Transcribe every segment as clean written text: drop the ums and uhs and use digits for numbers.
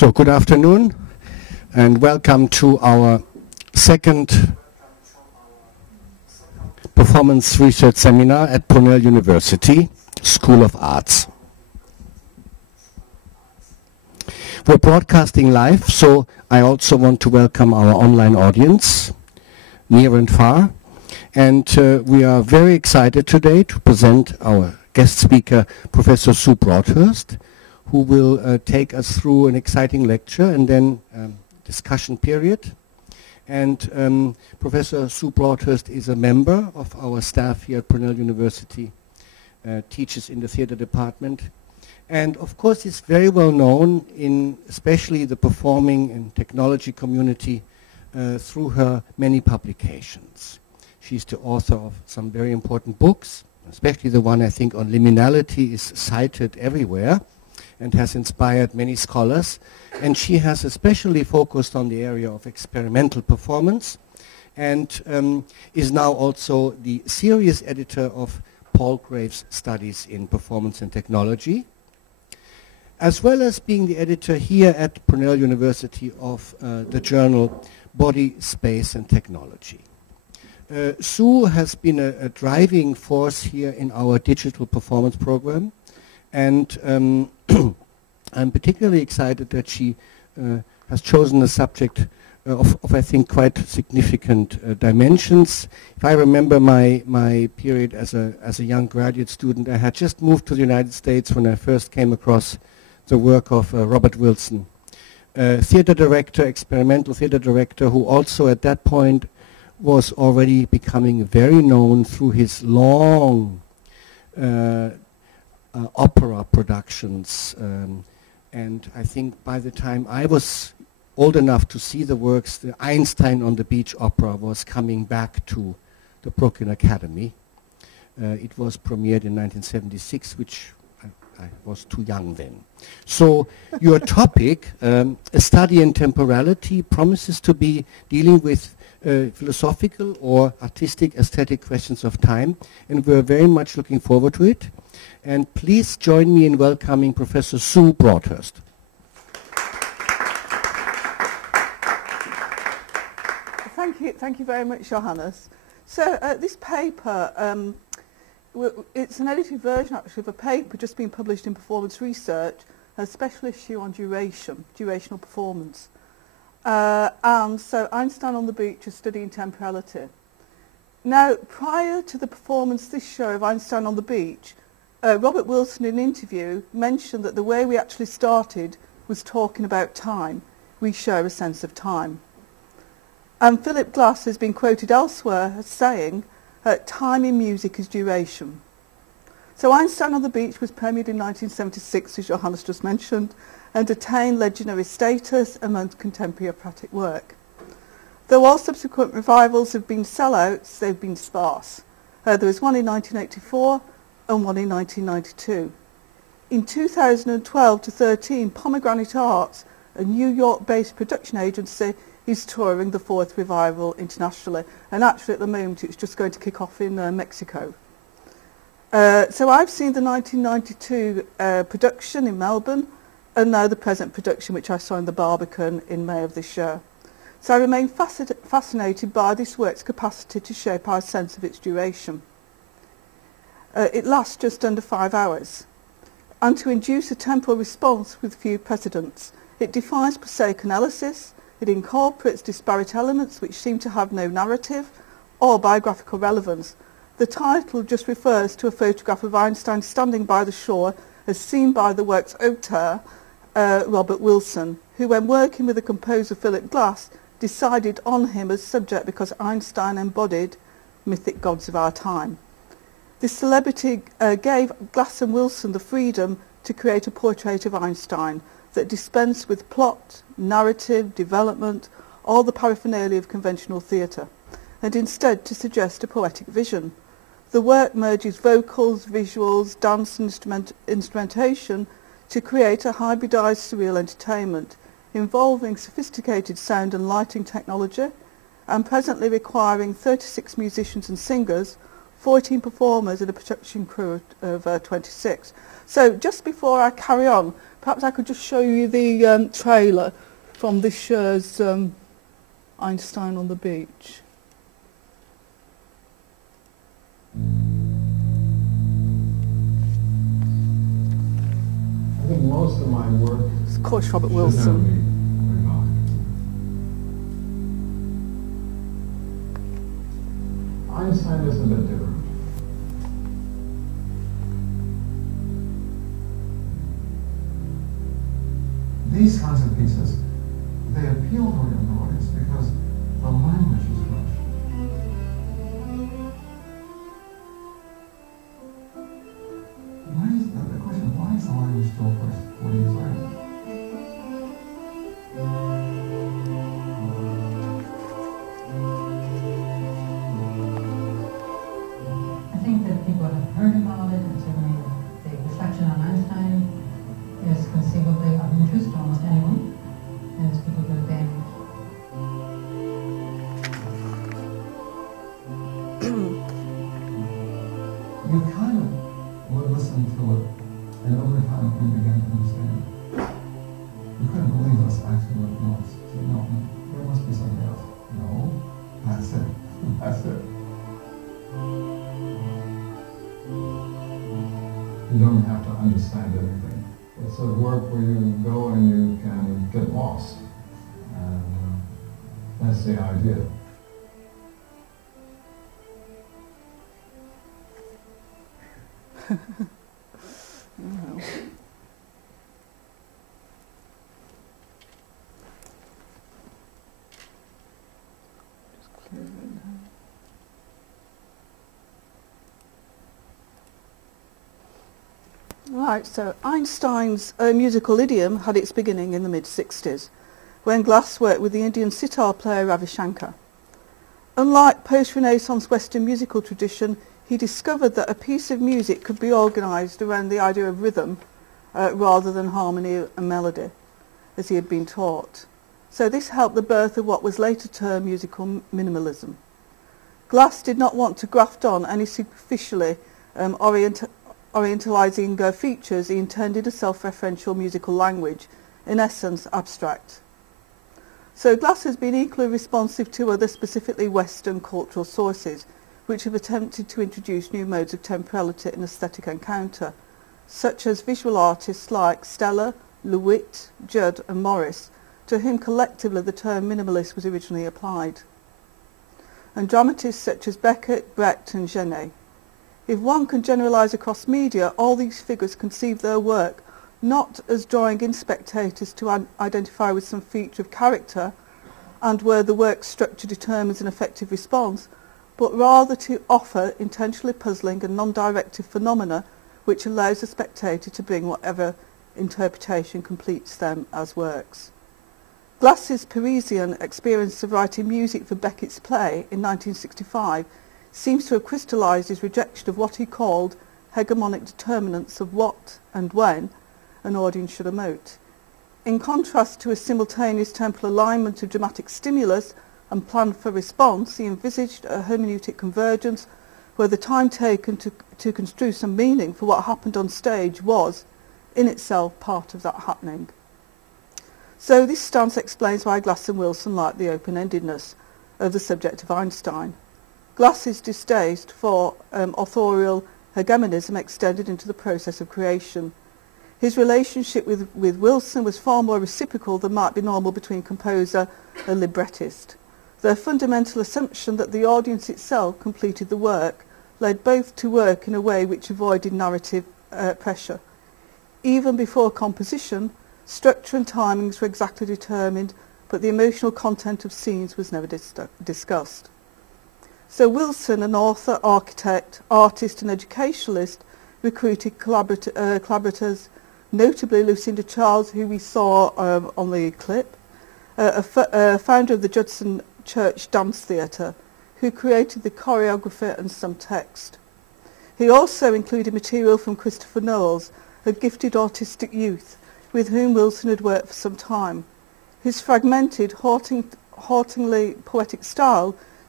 So good afternoon and welcome to our second performance research seminar at Brunel University School of Arts. We're broadcasting live, so I also want to welcome our online audience, near and far. And we are very excited today to present our guest speaker, Professor Sue Broadhurst, who will take us through an exciting lecture and then discussion period. And Professor Sue Broadhurst is a member of our staff here at Brunel University, teaches in the theater department, and of course is very well known in especially the performing and technology community through her many publications. She's the author of some very important books, especially the one I think on liminality is cited everywhere and has inspired many scholars. And she has especially focused on the area of experimental performance and is now also the series editor of Paul Graves' Studies in Performance and Technology, as well as being the editor here at Brunel University of the journal Body, Space and Technology. Sue has been a driving force here in our digital performance program, and I'm particularly excited that she has chosen a subject of I think, quite significant dimensions. If I remember my period as a young graduate student, I had just moved to the United States when I first came across the work of Robert Wilson, theater director, experimental theater director, who also at that point was already becoming very known through his long opera productions. And I think by the time I was old enough to see the works, the Einstein on the Beach opera was coming back to the Brooklyn Academy. It was premiered in 1976, which I was too young then. So your topic, a study in temporality, promises to be dealing with philosophical or artistic aesthetic questions of time, and we're very much looking forward to it. And please join me in welcoming Professor Sue Broadhurst. Thank you very much, Johannes. So this paper, it's an edited version actually of a paper just being published in Performance Research, a special issue on durational performance. And so Einstein on the Beach is studying temporality. Now, prior to the performance this show of Einstein on the Beach, Robert Wilson in an interview mentioned that the way we actually started was talking about time. We share a sense of time. And Philip Glass has been quoted elsewhere as saying, time in music is duration. So Einstein on the Beach was premiered in 1976, as Johannes just mentioned, and attained legendary status amongst contemporary operatic work. Though all subsequent revivals have been sellouts, they've been sparse. There was one in 1984 and one in 1992. In 2012 to 13, Pomegranate Arts, a New York-based production agency, is touring the fourth revival internationally. And actually at the moment it's just going to kick off in Mexico. So I've seen the 1992 production in Melbourne, and now the present production which I saw in the Barbican in May of this year. So I remain fascinated by this work's capacity to shape our sense of its duration. It lasts just under 5 hours, and to induce a temporal response with few precedents. It defies prosaic analysis, it incorporates disparate elements which seem to have no narrative or biographical relevance. The title just refers to a photograph of Einstein standing by the shore as seen by the work's auteur, Robert Wilson, who when working with the composer Philip Glass decided on him as subject because Einstein embodied mythic gods of our time. This celebrity gave Glass and Wilson the freedom to create a portrait of Einstein that dispensed with plot, narrative, development, all the paraphernalia of conventional theatre, and instead to suggest a poetic vision. The work merges vocals, visuals, dance and instrumentation to create a hybridized surreal entertainment involving sophisticated sound and lighting technology and presently requiring 36 musicians and singers, 14 performers and a production crew of 26. So just before I carry on, perhaps I could just show you the trailer from this year's Einstein on the Beach. I think most of my work It's of course Robert should Wilson. never be revived. Einstein is a bit different. These kinds of pieces, they appeal to a younger audience because the language is fresh. Why is the question? Why is the language still fresh 40 years later? I think that people have heard about it, and certainly the reflection on Einstein is conceivably of interest to almost anyone, and as people go down. You kind of would listen to it, and over time you begin to understand. You couldn't believe us actually what it was. So, no, there must be something else. No, that's it. That's it. You don't have to understand everything. It's a work where you go and you can get lost. And that's the idea. Right, so Einstein's musical idiom had its beginning in the mid-60s, when Glass worked with the Indian sitar player Ravi Shankar. Unlike post-Renaissance Western musical tradition, he discovered that a piece of music could be organised around the idea of rhythm rather than harmony and melody, as he had been taught. So this helped the birth of what was later termed musical minimalism. Glass did not want to graft on any superficially orientalising features. He intended a self-referential musical language, in essence abstract. So Glass has been equally responsive to other specifically Western cultural sources, which have attempted to introduce new modes of temporality and aesthetic encounter, such as visual artists like Stella, Lewitt, Judd and Morris, to whom collectively the term minimalist was originally applied, and dramatists such as Beckett, Brecht and Genet. If one can generalise across media, all these figures conceive their work not as drawing in spectators to identify with some feature of character and where the work's structure determines an effective response, but rather to offer intentionally puzzling and non-directive phenomena which allows the spectator to bring whatever interpretation completes them as works. Glass's Parisian experience of writing music for Beckett's play in 1965 seems to have crystallised his rejection of what he called hegemonic determinants of what and when an audience should emote. In contrast to a simultaneous temporal alignment of dramatic stimulus and plan for response, he envisaged a hermeneutic convergence where the time taken to construe some meaning for what happened on stage was, in itself, part of that happening. So this stance explains why Glass and Wilson liked the open-endedness of the subject of Einstein. Glass's distaste for authorial hegemonism extended into the process of creation. His relationship with Wilson was far more reciprocal than might be normal between composer and librettist. Their fundamental assumption that the audience itself completed the work led both to work in a way which avoided narrative pressure. Even before composition, structure and timings were exactly determined, but the emotional content of scenes was never discussed. So Wilson, an author, architect, artist and educationalist, recruited collaborators, notably Lucinda Charles, who we saw on the clip, a founder of the Judson Church Dance Theatre, who created the choreography and some text. He also included material from Christopher Knowles, a gifted autistic youth with whom Wilson had worked for some time. His fragmented, hauntingly poetic style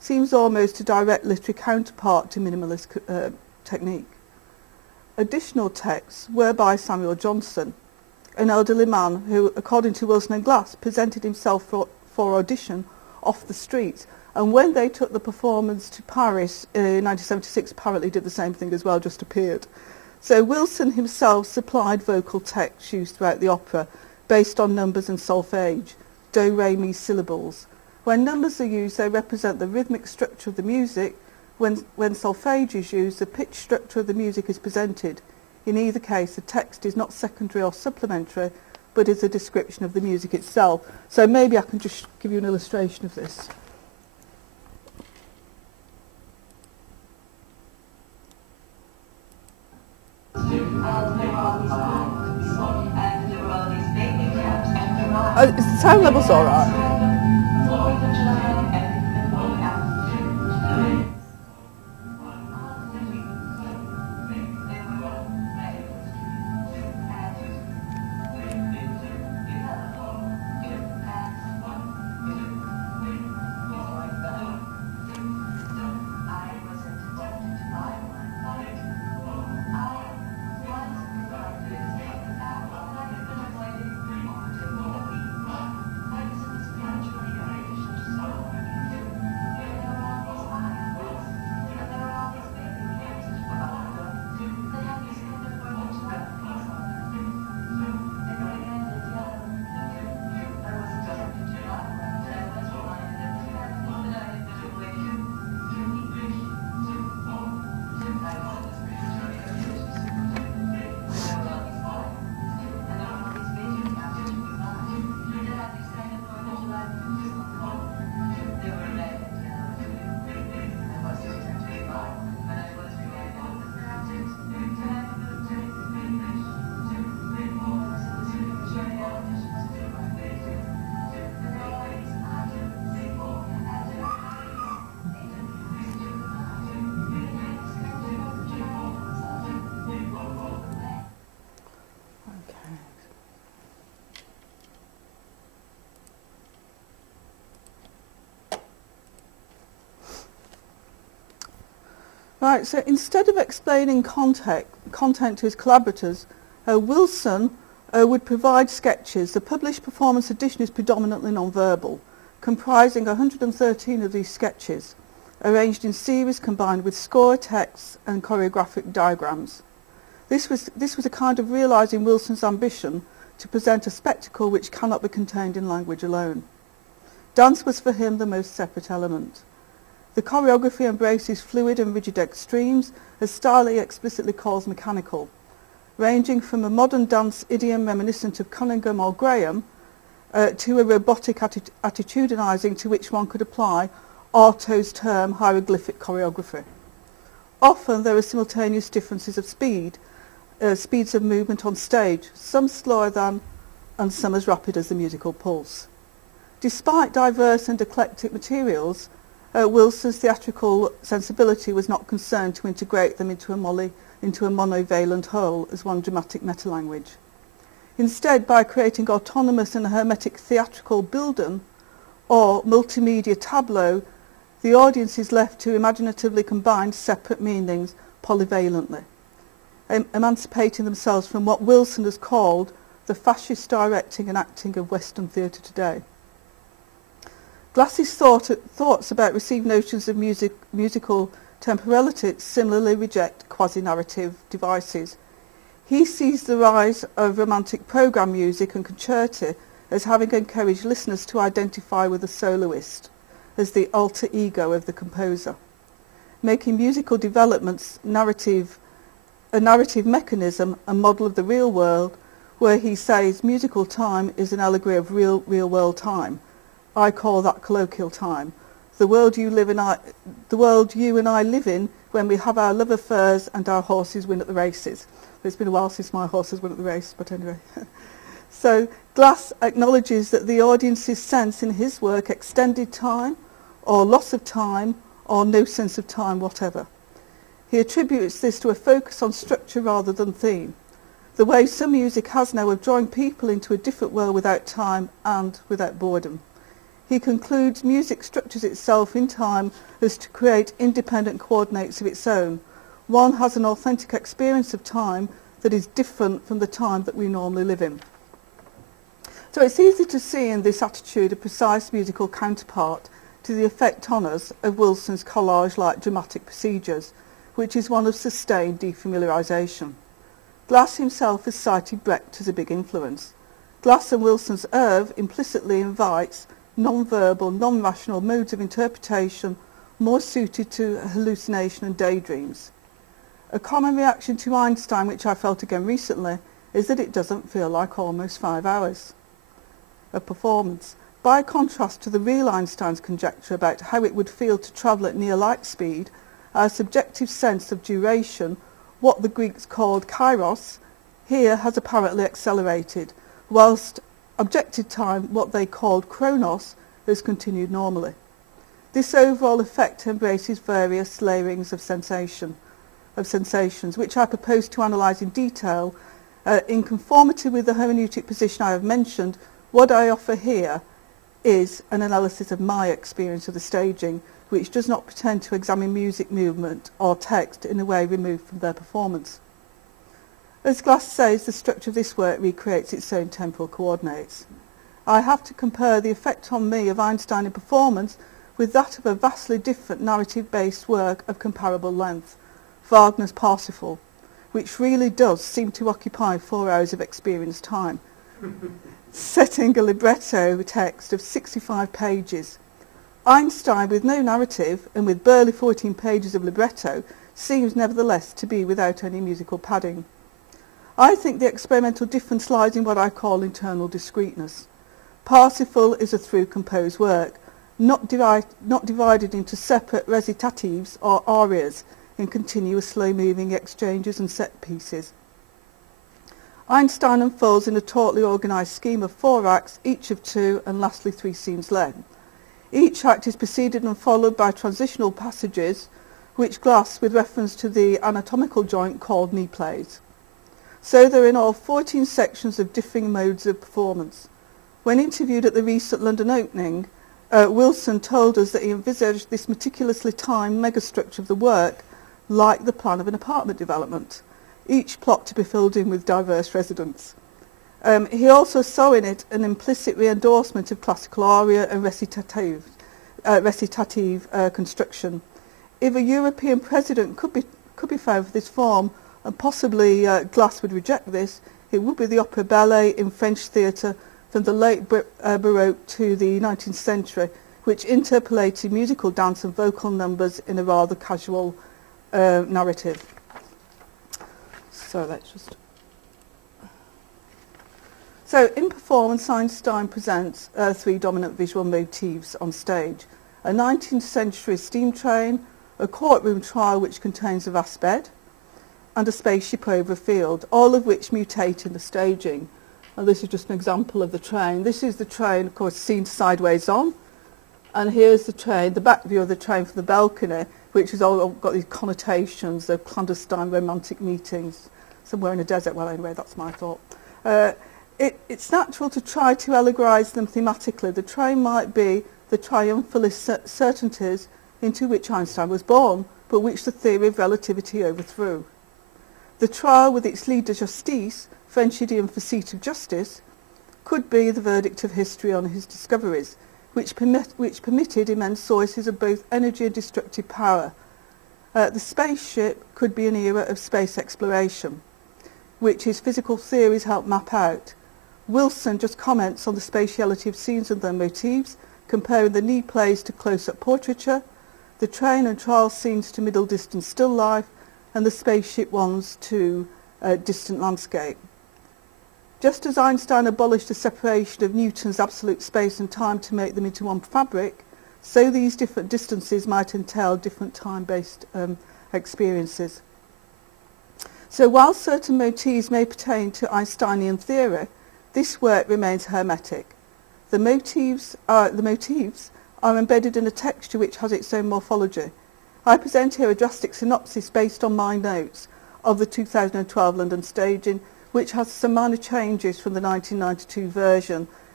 seems almost a direct literary counterpart to minimalist technique. Additional texts were by Samuel Johnson, an elderly man who, according to Wilson and Glass, presented himself for audition off the streets. And when they took the performance to Paris in 1976, apparently did the same thing as well, just appeared. So Wilson himself supplied vocal text used throughout the opera based on numbers and solfege, do, re, mi syllables. When numbers are used, they represent the rhythmic structure of the music. When solfege is used, the pitch structure of the music is presented. In either case, the text is not secondary or supplementary, but is a description of the music itself. So maybe I can just give you an illustration of this. The sound level's all right. Right, so instead of explaining content to his collaborators, Wilson would provide sketches. The published performance edition is predominantly non-verbal, comprising 113 of these sketches, arranged in series combined with score, texts and choreographic diagrams. This was a kind of realising Wilson's ambition to present a spectacle which cannot be contained in language alone. Dance was for him the most separate element. The choreography embraces fluid and rigid extremes, as Stiley explicitly calls mechanical, ranging from a modern dance idiom reminiscent of Cunningham or Graham to a robotic attitudinizing to which one could apply Artaud's term hieroglyphic choreography. Often there are simultaneous differences of speeds of movement on stage, some slower than and some as rapid as the musical pulse. Despite diverse and eclectic materials, Wilson's theatrical sensibility was not concerned to integrate them into a monovalent whole as one dramatic meta-language. Instead, by creating autonomous and hermetic theatrical building or multimedia tableau, the audience is left to imaginatively combine separate meanings polyvalently, emancipating themselves from what Wilson has called the fascist directing and acting of Western theatre today. Glass's thoughts about received notions of musical temporality similarly reject quasi-narrative devices. He sees the rise of romantic programme music and concerti as having encouraged listeners to identify with the soloist as the alter ego of the composer, making musical developments a narrative mechanism, a model of the real world, where he says musical time is an allegory of real world time. I call that colloquial time. The world you and I live in when we have our love affairs and our horses win at the races. It's been a while since my horses won at the race, but anyway. So Glass acknowledges that the audience's sense in his work extended time, or loss of time, or no sense of time whatever. He attributes this to a focus on structure rather than theme, the way some music has now of drawing people into a different world without time and without boredom. He concludes music structures itself in time as to create independent coordinates of its own. One has an authentic experience of time that is different from the time that we normally live in. So it's easy to see in this attitude a precise musical counterpart to the effect on us of Wilson's collage-like dramatic procedures, which is one of sustained defamiliarisation. Glass himself has cited Brecht as a big influence. Glass and Wilson's oeuvre implicitly invites non-verbal, non-rational modes of interpretation more suited to hallucination and daydreams. A common reaction to Einstein, which I felt again recently, is that it doesn't feel like almost 5 hours of performance. By contrast to the real Einstein's conjecture about how it would feel to travel at near light speed, our subjective sense of duration, what the Greeks called kairos, here has apparently accelerated, whilst objective time, what they called chronos, has continued normally. This overall effect embraces various layerings of sensations, which I propose to analyse in detail. In conformity with the hermeneutic position I have mentioned, what I offer here is an analysis of my experience of the staging, which does not pretend to examine music, movement or text in a way removed from their performance. As Glass says, the structure of this work recreates its own temporal coordinates. I have to compare the effect on me of Einstein in performance with that of a vastly different narrative-based work of comparable length, Wagner's Parsifal, which really does seem to occupy 4 hours of experienced time, setting a libretto text of 65 pages. Einstein, with no narrative and with barely 14 pages of libretto, seems nevertheless to be without any musical padding. I think the experimental difference lies in what I call internal discreteness. Parsifal is a through composed work, not divided into separate recitatives or arias in continuous slow-moving exchanges and set pieces. Einstein unfolds in a tautly organised scheme of 4 acts, each of 2 and lastly 3 scenes length. Each act is preceded and followed by transitional passages, which Glass, with reference to the anatomical joint, called knee plays. So there are in all 14 sections of differing modes of performance. When interviewed at the recent London opening, Wilson told us that he envisaged this meticulously timed megastructure of the work like the plan of an apartment development, each plot to be filled in with diverse residents. He also saw in it an implicit re-endorsement of classical aria and recitative construction. If a European president could be found for this form, and possibly Glass would reject this, it would be the opera ballet in French theatre from the late Baroque to the 19th century, which interpolated musical dance and vocal numbers in a rather casual narrative. So let's just... So in performance, Einstein presents 3 dominant visual motifs on stage: a 19th century steam train, a courtroom trial which contains a vast bed, and a spaceship over a field, all of which mutate in the staging. And this is just an example of the train. This is the train, of course, seen sideways on. And here's the train, the back view of the train from the balcony, which has all got these connotations of clandestine romantic meetings somewhere in a desert. Well, anyway, that's my thought. It's natural to try to allegorise them thematically. The train might be the triumphalist certainties into which Einstein was born, but which the theory of relativity overthrew. The trial, with its lit de justice, French idiom for seat of justice, could be the verdict of history on his discoveries, which permitted immense sources of both energy and destructive power. The spaceship could be an era of space exploration, which his physical theories help map out. Wilson just comments on the spatiality of scenes and their motifs, comparing the knee plays to close-up portraiture, the train and trial scenes to middle-distance still life, and the spaceship ones to distant landscape. Just as Einstein abolished the separation of Newton's absolute space and time to make them into one fabric, so these different distances might entail different time-based experiences. So while certain motifs may pertain to Einsteinian theory, this work remains hermetic. The motifs are embedded in a texture which has its own morphology. I present here a drastic synopsis based on my notes of the 2012 London staging, which has some minor changes from the 1992 version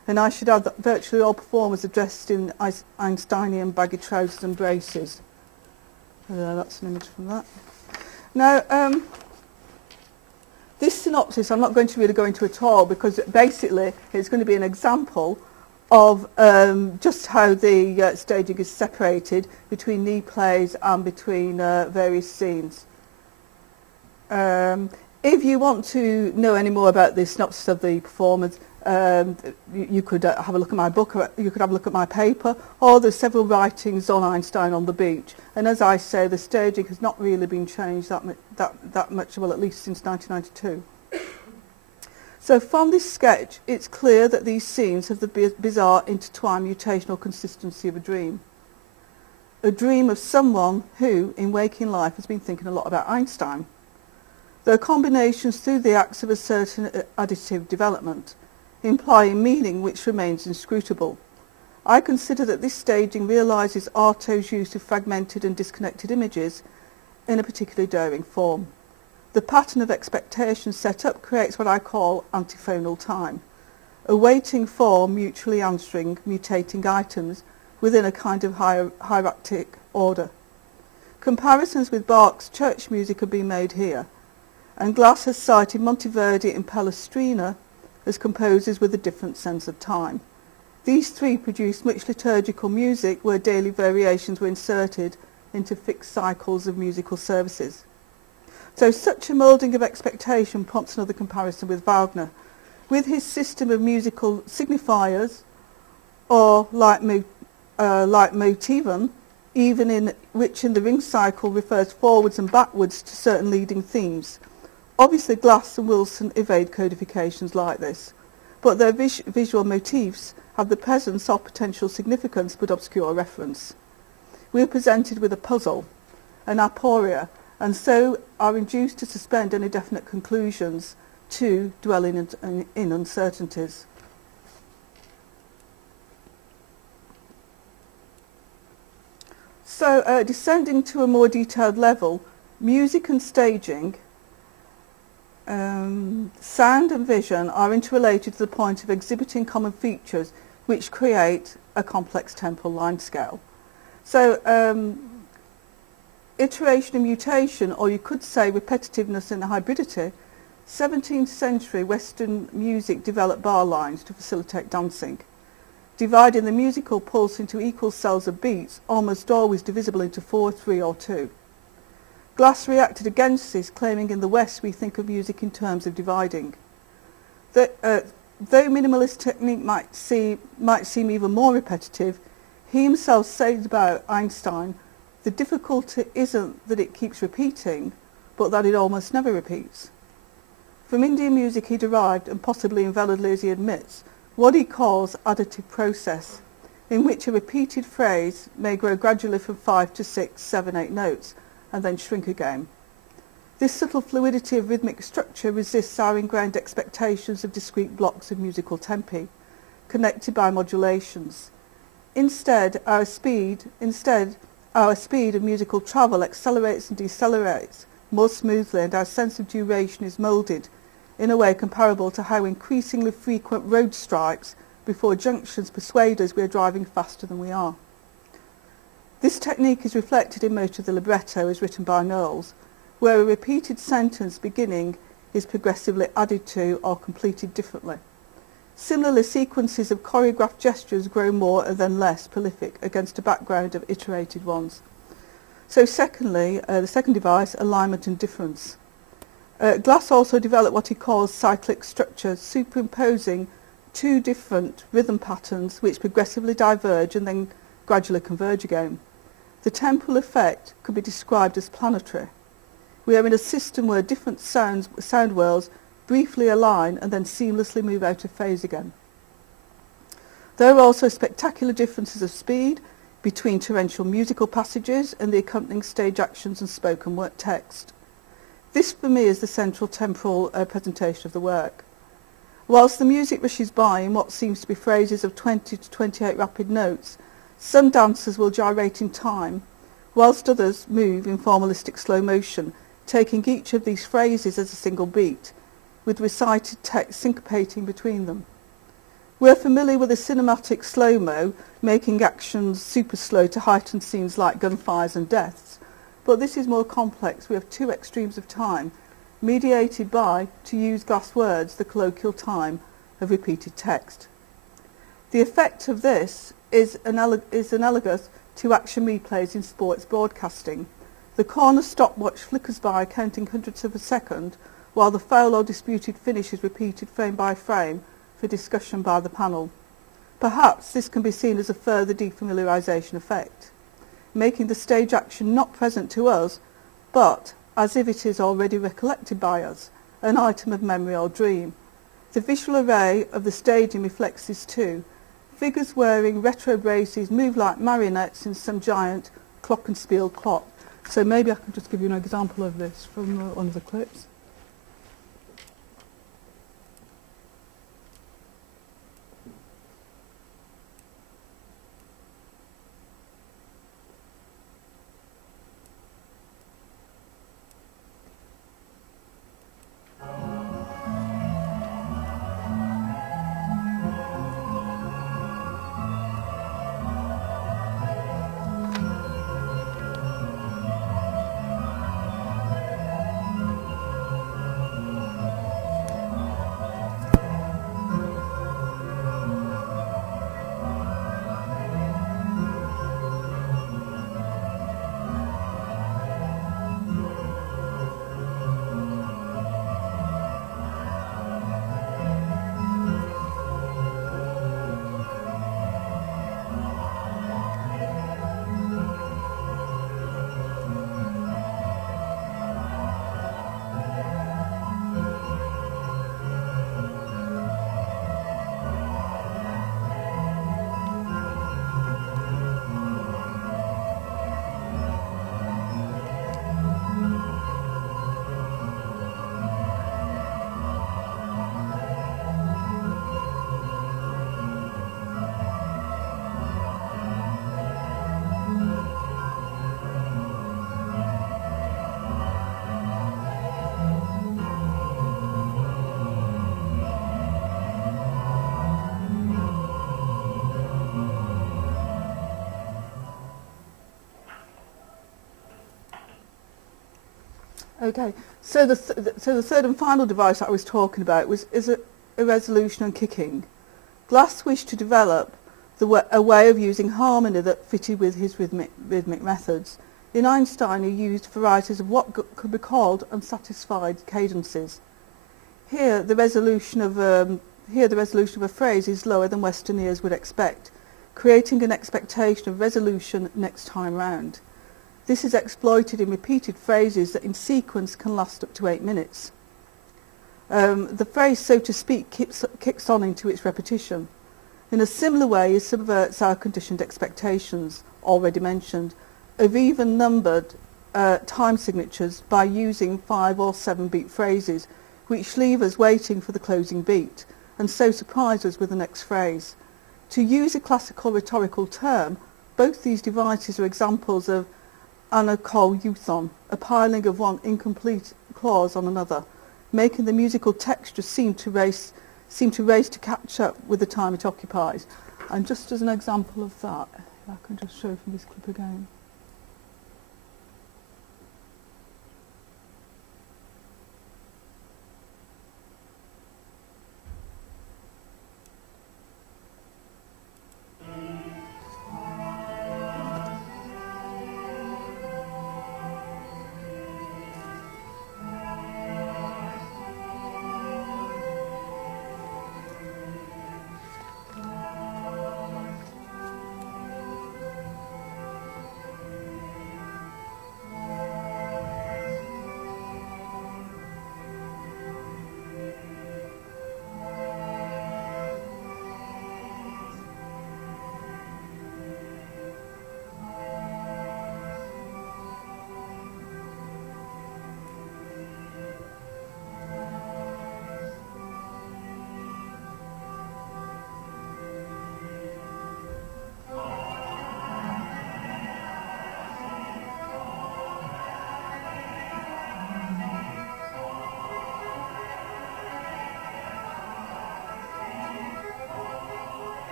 And I should add that virtually all performers are dressed in Einsteinian baggy trousers and braces. That's an image from that. Now, this synopsis I'm not going to really go into at all, because basically it's going to be an example of just how the staging is separated between knee plays and between various scenes. If you want to know any more about the synopsis of the performance, you could have a look at my book, or you could have a look at my paper, or there's several writings on Einstein on the beach. And as I say, the staging has not really been changed that much, well, at least since 1992. So from this sketch, it's clear that these scenes have the bizarre intertwined mutational consistency of a dream. A dream of someone who, in waking life, has been thinking a lot about Einstein. There are combinations through the acts of a certain additive development, implying meaning which remains inscrutable. I consider that this staging realises Artaud's use of fragmented and disconnected images in a particularly daring form. The pattern of expectation set up creates what I call antiphonal time, a waiting for mutually answering, mutating items within a kind of hierarchic order. Comparisons with Bach's church music have been made here, and Glass has cited Monteverdi and Palestrina as composers with a different sense of time. These three produced much liturgical music where daily variations were inserted into fixed cycles of musical services. So such a moulding of expectation prompts another comparison with Wagner. With his system of musical signifiers, or leitmotiven, even in which in the ring cycle refers forwards and backwards to certain leading themes. Obviously Glass and Wilson evade codifications like this, but their visual motifs have the presence of potential significance but obscure reference. We are presented with a puzzle, an aporia, and so are induced to suspend any definite conclusions, to dwell in uncertainties. So descending to a more detailed level, music and staging, sound and vision are interrelated to the point of exhibiting common features which create a complex temporal line scale. So iteration and mutation, or you could say repetitiveness and hybridity, 17th century Western music developed bar lines to facilitate dancing, dividing the musical pulse into equal cells of beats, almost always divisible into 4, 3 or 2. Glass reacted against this, claiming in the West we think of music in terms of dividing. Though minimalist technique might seem even more repetitive, he himself says about Einstein, the difficulty isn't that it keeps repeating, but that it almost never repeats. From Indian music he derived, and possibly invalidly as he admits, what he calls additive process, in which a repeated phrase may grow gradually from 5 to 6, 7, 8 notes, and then shrink again. This subtle fluidity of rhythmic structure resists our ingrained expectations of discrete blocks of musical tempi, connected by modulations. Instead, our speed of musical travel accelerates and decelerates more smoothly, and our sense of duration is moulded in a way comparable to how increasingly frequent road strikes before junctions persuade us we are driving faster than we are. This technique is reflected in most of the libretto as written by Knowles, where a repeated sentence beginning is progressively added to or completed differently. Similarly, sequences of choreographed gestures grow more and then less prolific against a background of iterated ones. So secondly, the second device, alignment and difference. Glass also developed what he calls cyclic structures, superimposing two different rhythm patterns which progressively diverge and then gradually converge again. The temporal effect could be described as planetary. We are in a system where different sound worlds briefly align and then seamlessly move out of phase again. There are also spectacular differences of speed between torrential musical passages and the accompanying stage actions and spoken word text. This for me is the central temporal presentation of the work. Whilst the music rushes by in what seems to be phrases of 20 to 28 rapid notes, some dancers will gyrate in time, whilst others move in formalistic slow motion, taking each of these phrases as a single beat, with recited text syncopating between them. We're familiar with the cinematic slow-mo, making actions super slow to heighten scenes like gunfires and deaths, but this is more complex. We have two extremes of time, mediated by, to use Glass words, the colloquial time of repeated text. The effect of this is analogous to action replays in sports broadcasting. The corner stopwatch flickers by counting hundredths of a second, while the foul or disputed finish is repeated frame by frame for discussion by the panel. Perhaps this can be seen as a further defamiliarisation effect, making the stage action not present to us, but as if it is already recollected by us, an item of memory or dream. The visual array of the staging reflects this too. Figures wearing retro braces move like marionettes in some giant glockenspiel clock. So maybe I can just give you an example of this from one of the clips. Okay, so the third and final device that I was talking about is irresolution and kicking. Glass wished to develop a way of using harmony that fitted with his rhythmic methods. In Einstein, he used varieties of what could be called unsatisfied cadences. Here, the resolution of a phrase is lower than Western ears would expect, creating an expectation of resolution next time round. This is exploited in repeated phrases that in sequence can last up to 8 minutes. The phrase, so to speak, kicks on into its repetition. In a similar way, it subverts our conditioned expectations, already mentioned, of even-numbered time signatures by using 5 or 7 beat phrases, which leave us waiting for the closing beat, and so surprise us with the next phrase. To use a classical rhetorical term, both these devices are examples of anacoluthon, a piling of one incomplete clause on another, making the musical texture seem to race to catch up with the time it occupies. And just as an example of that, if I can just show from this clip again.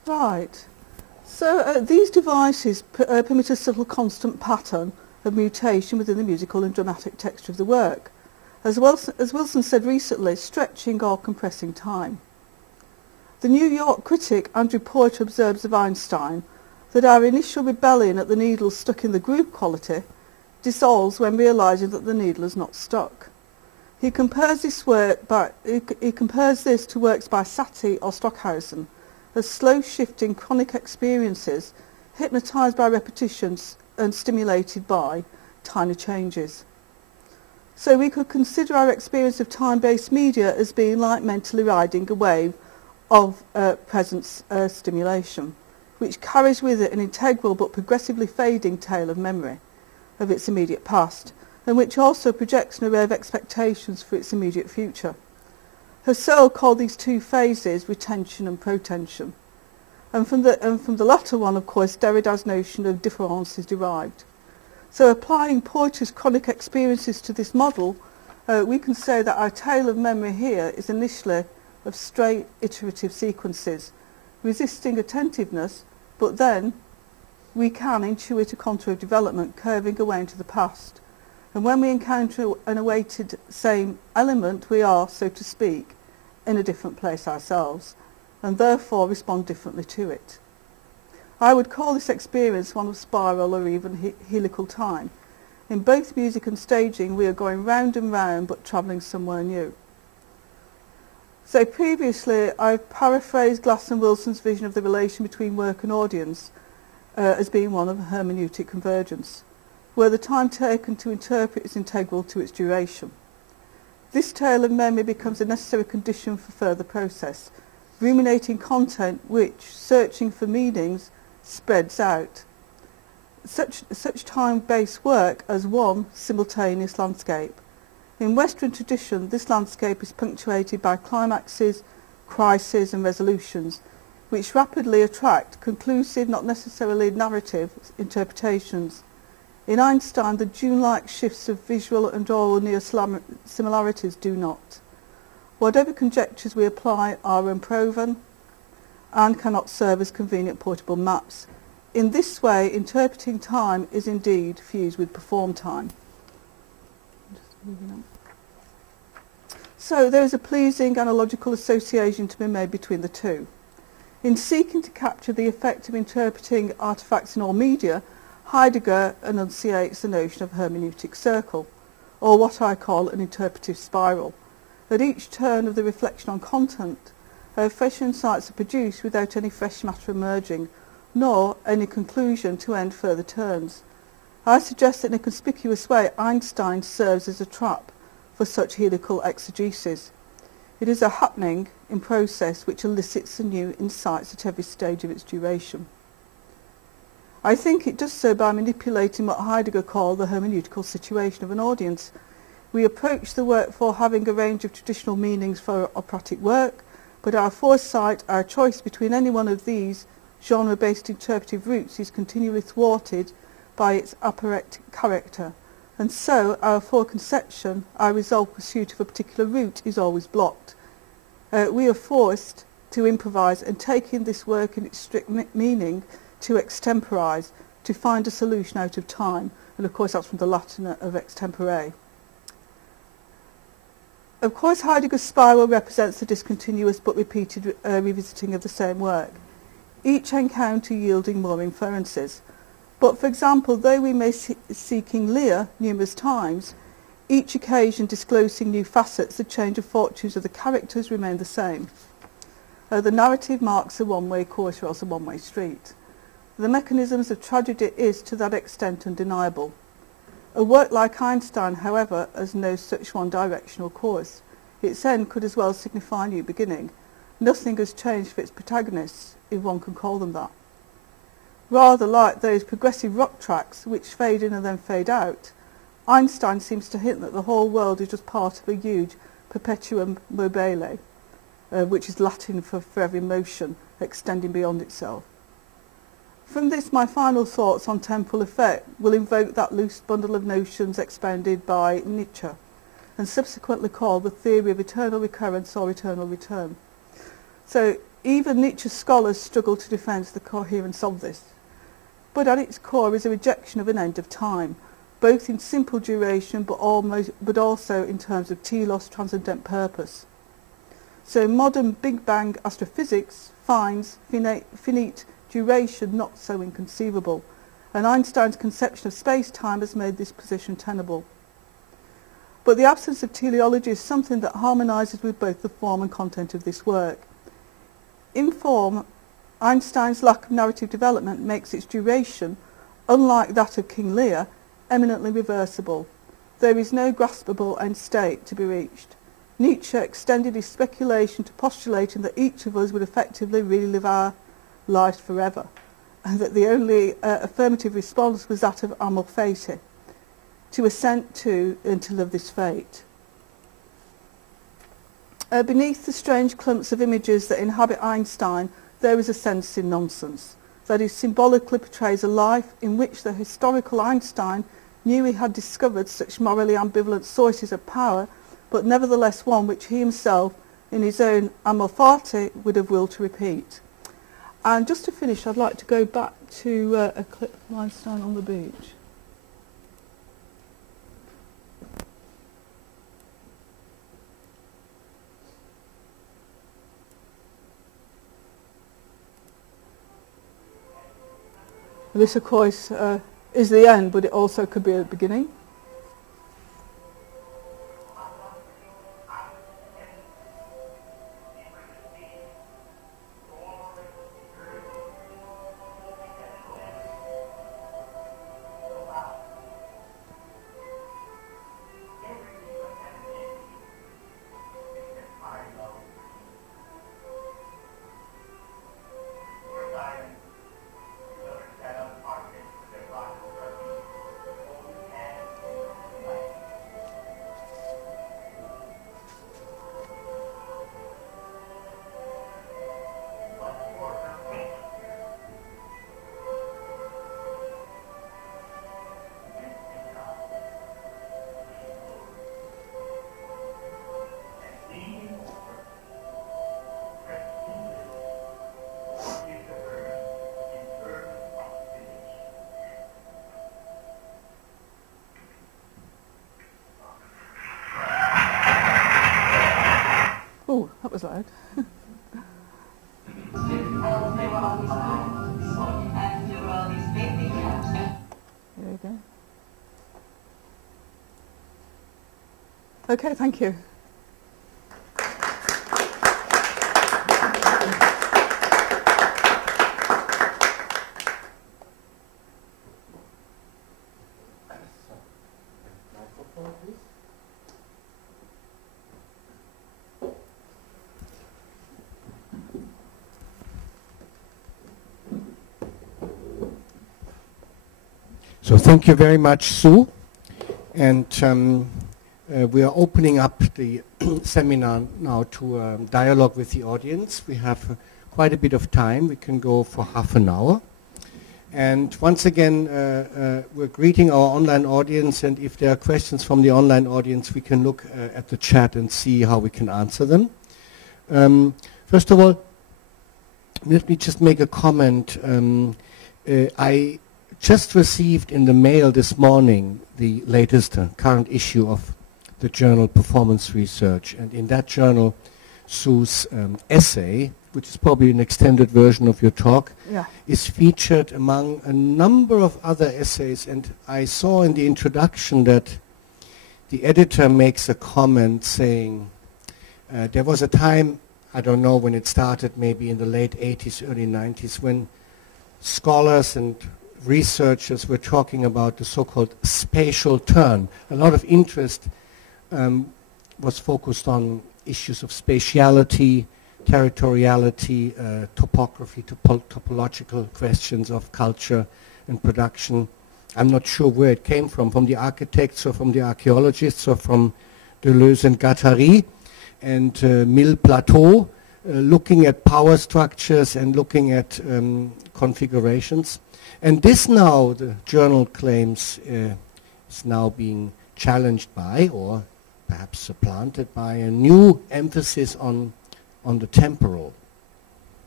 Right. So these devices permit a subtle constant pattern of mutation within the musical and dramatic texture of the work. As Wilson said recently, stretching or compressing time. The New York critic Andrew Porter observes of Einstein that our initial rebellion at the needle stuck in the groove quality dissolves when realising that the needle is not stuck. He compares this to works by Satie or Stockhausen as slow-shifting chronic experiences hypnotised by repetitions and stimulated by tiny changes. So we could consider our experience of time-based media as being like mentally riding a wave of present stimulation, which carries with it an integral but progressively fading tale of memory of its immediate past, and which also projects an array of expectations for its immediate future. Husserl called these two phases retention and protension, and from the latter one, of course, Derrida's notion of différance is derived. So applying Porter's chronic experiences to this model, we can say that our tale of memory here is initially of straight iterative sequences, resisting attentiveness, but then we can intuit a contour of development curving away into the past. And when we encounter an awaited same element, we are, so to speak, in a different place ourselves, and therefore respond differently to it. I would call this experience one of spiral or even helical time. In both music and staging, we are going round and round, but travelling somewhere new. So previously, I've paraphrased Glass and Wilson's vision of the relation between work and audience as being one of hermeneutic convergence, where the time taken to interpret is integral to its duration. This tale of memory becomes a necessary condition for further process, ruminating content which, searching for meanings, spreads out. Such time-based work as one simultaneous landscape. In Western tradition, this landscape is punctuated by climaxes, crises and resolutions, which rapidly attract conclusive, not necessarily narrative, interpretations. In Einstein, the June-like shifts of visual and oral near-similarities do not. Whatever conjectures we apply are unproven and cannot serve as convenient portable maps. In this way, interpreting time is indeed fused with performed time. Just moving on. So there is a pleasing analogical association to be made between the two. In seeking to capture the effect of interpreting artefacts in all media, Heidegger enunciates the notion of hermeneutic circle, or what I call an interpretive spiral. At each turn of the reflection on content, fresh insights are produced without any fresh matter emerging, nor any conclusion to end further turns. I suggest that in a conspicuous way Einstein serves as a trap for such helical exegesis. It is a happening in process which elicits new insights at every stage of its duration. I think it does so by manipulating what Heidegger called the hermeneutical situation of an audience. We approach the work for having a range of traditional meanings for operatic work, but our foresight, our choice between any one of these genre-based interpretive routes is continually thwarted by its apparent character, and so our foreconception, our resolved pursuit of a particular route is always blocked. We are forced to improvise and take in this work in its strict meaning to extemporize, to find a solution out of time, and of course that's from the Latin of extempore. Of course, Heidegger's spiral represents the discontinuous but repeated revisiting of the same work, each encounter yielding more inferences. But for example, though we may see King Lear numerous times, each occasion disclosing new facets, the change of fortunes of the characters remain the same. The narrative marks a one-way course or else a one-way street. The mechanisms of tragedy is to that extent undeniable. A work like Einstein, however, has no such one-directional course. Its end could as well signify a new beginning. Nothing has changed for its protagonists, if one can call them that. Rather like those progressive rock tracks which fade in and then fade out, Einstein seems to hint that the whole world is just part of a huge perpetuum mobile, which is Latin for forever motion, extending beyond itself. From this, my final thoughts on temporal effect will invoke that loose bundle of notions expounded by Nietzsche, and subsequently called the theory of eternal recurrence or eternal return. So, Even Nietzsche's scholars struggle to defend the coherence of this. But at its core is a rejection of an end of time, both in simple duration but also in terms of telos, transcendent purpose. So modern Big Bang astrophysics finds finite duration not so inconceivable, and Einstein's conception of space-time has made this position tenable. But the absence of teleology is something that harmonises with both the form and content of this work. In form, Einstein's lack of narrative development makes its duration, unlike that of King Lear, eminently reversible. There is no graspable end state to be reached. Nietzsche extended his speculation to postulating that each of us would effectively really live our lives forever, and that the only affirmative response was that of amor fati, to assent to and to live this fate. Beneath the strange clumps of images that inhabit Einstein, there is a sense in nonsense, that is symbolically portrays a life in which the historical Einstein knew he had discovered such morally ambivalent sources of power, but nevertheless one which he himself, in his own amor fati, would have willed to repeat. And just to finish, I'd like to go back to a clip of Einstein on the beach. This, of course, is the end, but it also could be a beginning. Oh, that was loud. There you go. Okay, thank you. So thank you very much, Sue. And we are opening up the seminar now to dialogue with the audience. We have quite a bit of time. We can go for half an hour. And once again, we're greeting our online audience, and if there are questions from the online audience, we can look at the chat and see how we can answer them. First of all, let me just make a comment. I just received in the mail this morning the latest current issue of the journal Performance Research, and in that journal, Sue's essay, which is probably an extended version of your talk, is featured among a number of other essays. And I saw in the introduction that the editor makes a comment saying there was a time, I don't know when it started, maybe in the late 80s, early 90s, when scholars and researchers were talking about the so-called spatial turn. A lot of interest was focused on issues of spatiality, territoriality, topography, topological questions of culture and production. I'm not sure where it came from the architects or from the archaeologists or from Deleuze and Guattari and Mille Plateau, looking at power structures and looking at configurations. And this now, the journal claims, is now being challenged by, or perhaps supplanted by, a new emphasis on the temporal.